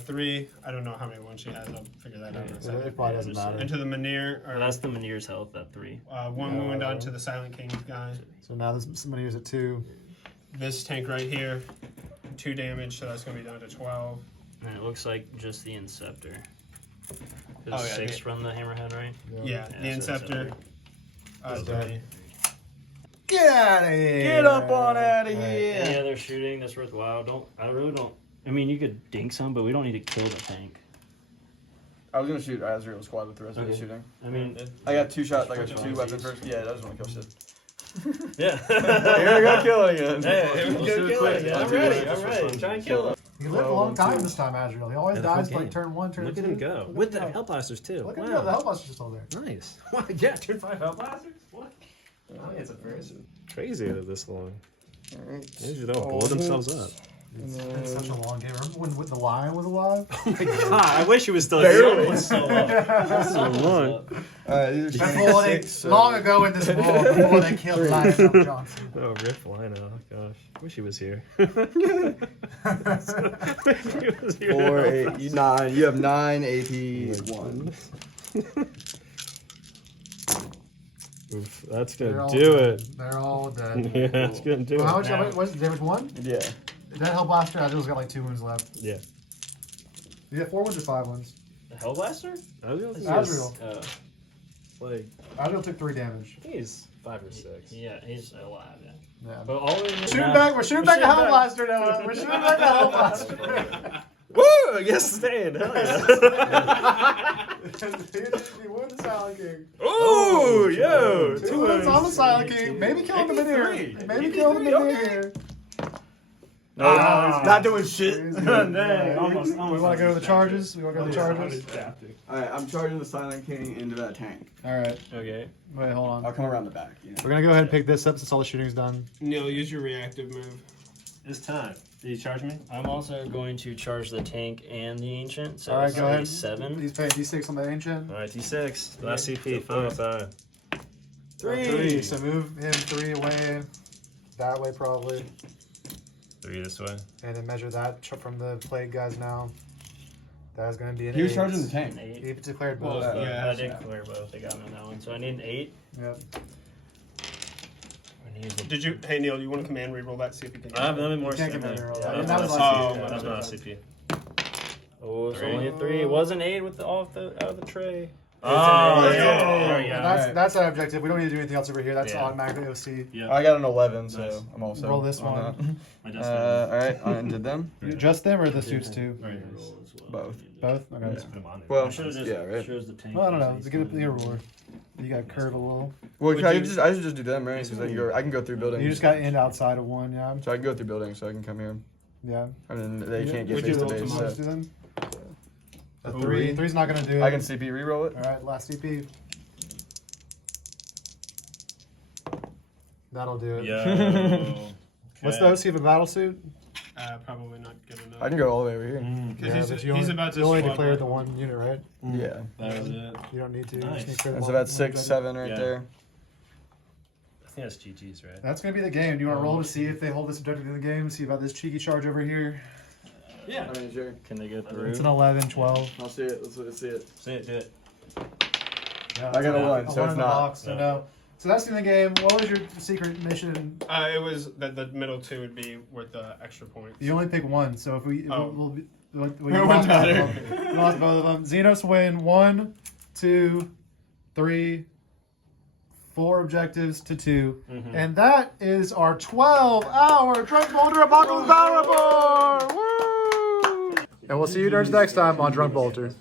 3. I don't know how many wounds she has. I'll figure that out in a It second. probably doesn't matter. Into the Manir. Well, that's the Manier's health at 3. 1 wound onto the Silent King guy. So now there's somebody who's at 2. This tank right here. 2 damage, so that's going to be down to 12. And it looks like just the Inceptor. Oh, yeah, 6 the- from the Hammerhead, right? Yeah, the so Inceptor. dead. Get out of here! Get up on out of Any here! other shooting that's worthwhile? I really don't. I mean, you could dink some, but we don't need to kill the tank. I was gonna shoot Azrael squad with the rest of the Okay. shooting. I mean, I got 2 shots, like I got Which 2 ones? weapons first. Yeah, I just want to kill shit. Yeah. Here we go killing again. Hey, Let's do it quick. I'm ready. I'm ready. Try and kill him. He lived a long time this time, Azrael. He always Yeah, the dies full like game. turn 1, turn 2. Look at him go. With the Hellblasters, too. Look at Wow. him go. The Hellblaster's still there. Nice. Yeah, turn 5 Hellblasters? What? It's crazy that this long. Alright. They usually don't blow themselves up. It's been such a long game. Remember when the lion was alive? Oh my god, I wish he was still Barely. here. So long. Alright, these are Before they, 26, so- long ago in this war, before they killed Lionel Johnson. Oh, Rip Lino. Gosh. Wish he was here. 4, 8, 9. You have 9 AP 1. Oof, that's They're gonna all do dead. it. They're all dead. Yeah, that's gonna do Well, how it. much? Was damage 1? Yeah. That Hellblaster, I think, got like 2 wounds left. Yeah. You got 4 wounds or 5 wounds? The Hellblaster? I was gonna say Azrael. like, Azrael took 3 damage. I think he's 5 or 6. Yeah, he's alive. Yeah. Yeah. But all we Shooting back, we're shooting back a Hellblaster, Noah. We're shooting back a Hellblaster. Woo! I guess staying. Hell yeah. He won the Silent King. Ooh, yo! 2 wounds on the Silent King. Maybe kill him in here. Maybe kill him in here. Not doing shit. Dang, almost. We want to go to the charges? We want to go to the charges? Alright, I'm charging the Silent King into that tank. Alright. Okay. Wait, hold on. I'll come around the back. Yeah. We're going to go ahead and pick this up since all the shooting's done. Neil, use your reactive move. It's time. Did you charge me? I'm also going to charge the tank and the ancient. So Alright, go ahead. 7. He's paying D6 on the ancient. Alright, T6. Last CP. Final time. 3. So move him 3 away. That way, probably. 3 this way. And then measure that from the plague guys now. That is going to be an He was 8. charging the tank. 8. He declared Well, both. yeah. I did clear both. I got me on that one. So I need an 8. Yep. Did you? Hey Neil, do you want to command reroll that? See if you can. I have nothing more. Can't CP. command reroll. Yeah, That that's was my last CP. CP. That's my last CP. Oh, it's only a 3. It was an 8 with the out of the tray. Oh, It's an eight. yeah. There you go. And that's our objective. We don't need to do anything else over here. That's Yeah. automatically OC. Yeah. I got an 11, so Nice. I'm also Roll this on one. I that. just Alright, I undid them. Just them or the suits too? Very nice. Both. Both? Okay. Just put him on there. Well, Shows yeah, right. shows the tank. Well, I don't know. To get up the roller. You got to curve a little. Well, Would I you- should just do them, right? Because I can go through buildings. You just got in outside of one, yeah. So I can go through buildings, so I can come here. Yeah. And then they Yeah. can't get Would face you to roll face. tomorrow? Let's So. do them. A Oh, 3. really? 3's not going to do it. I can CP reroll it. Alright, last CP. That'll do it. Yo. What's the OC of a battle suit? Probably not good enough. I can go all the way over here. Because but he's about to You only swap declared right. the one unit, right? Yeah. That was it. You don't need to. You Nice. just need to clear the And so one- that's 6, 7 right Yeah. there. I think that's GG's, right? That's going to be the game. Do you want to roll to see if they hold this objective in the game? See about this cheeky charge over here? Yeah. I mean, sure. Can they go through? It's an 11, 12. I'll see it. Let's see it. Say it, do it. Yeah, I got a 1, a so one it's in the not. box, so no. So that's in the game. What was your secret mission? It was that the middle 2 would be worth the extra points. You only pick one, so if we Oh. we It wouldn't matter. We lost both of them. Xenos win 1, 2, 3, 4 objectives to 2, and that is our 12-hour Drunk Boulder Apocalypse Battle Report. Woo! And we'll see you nerds next time on Drunk Bolter.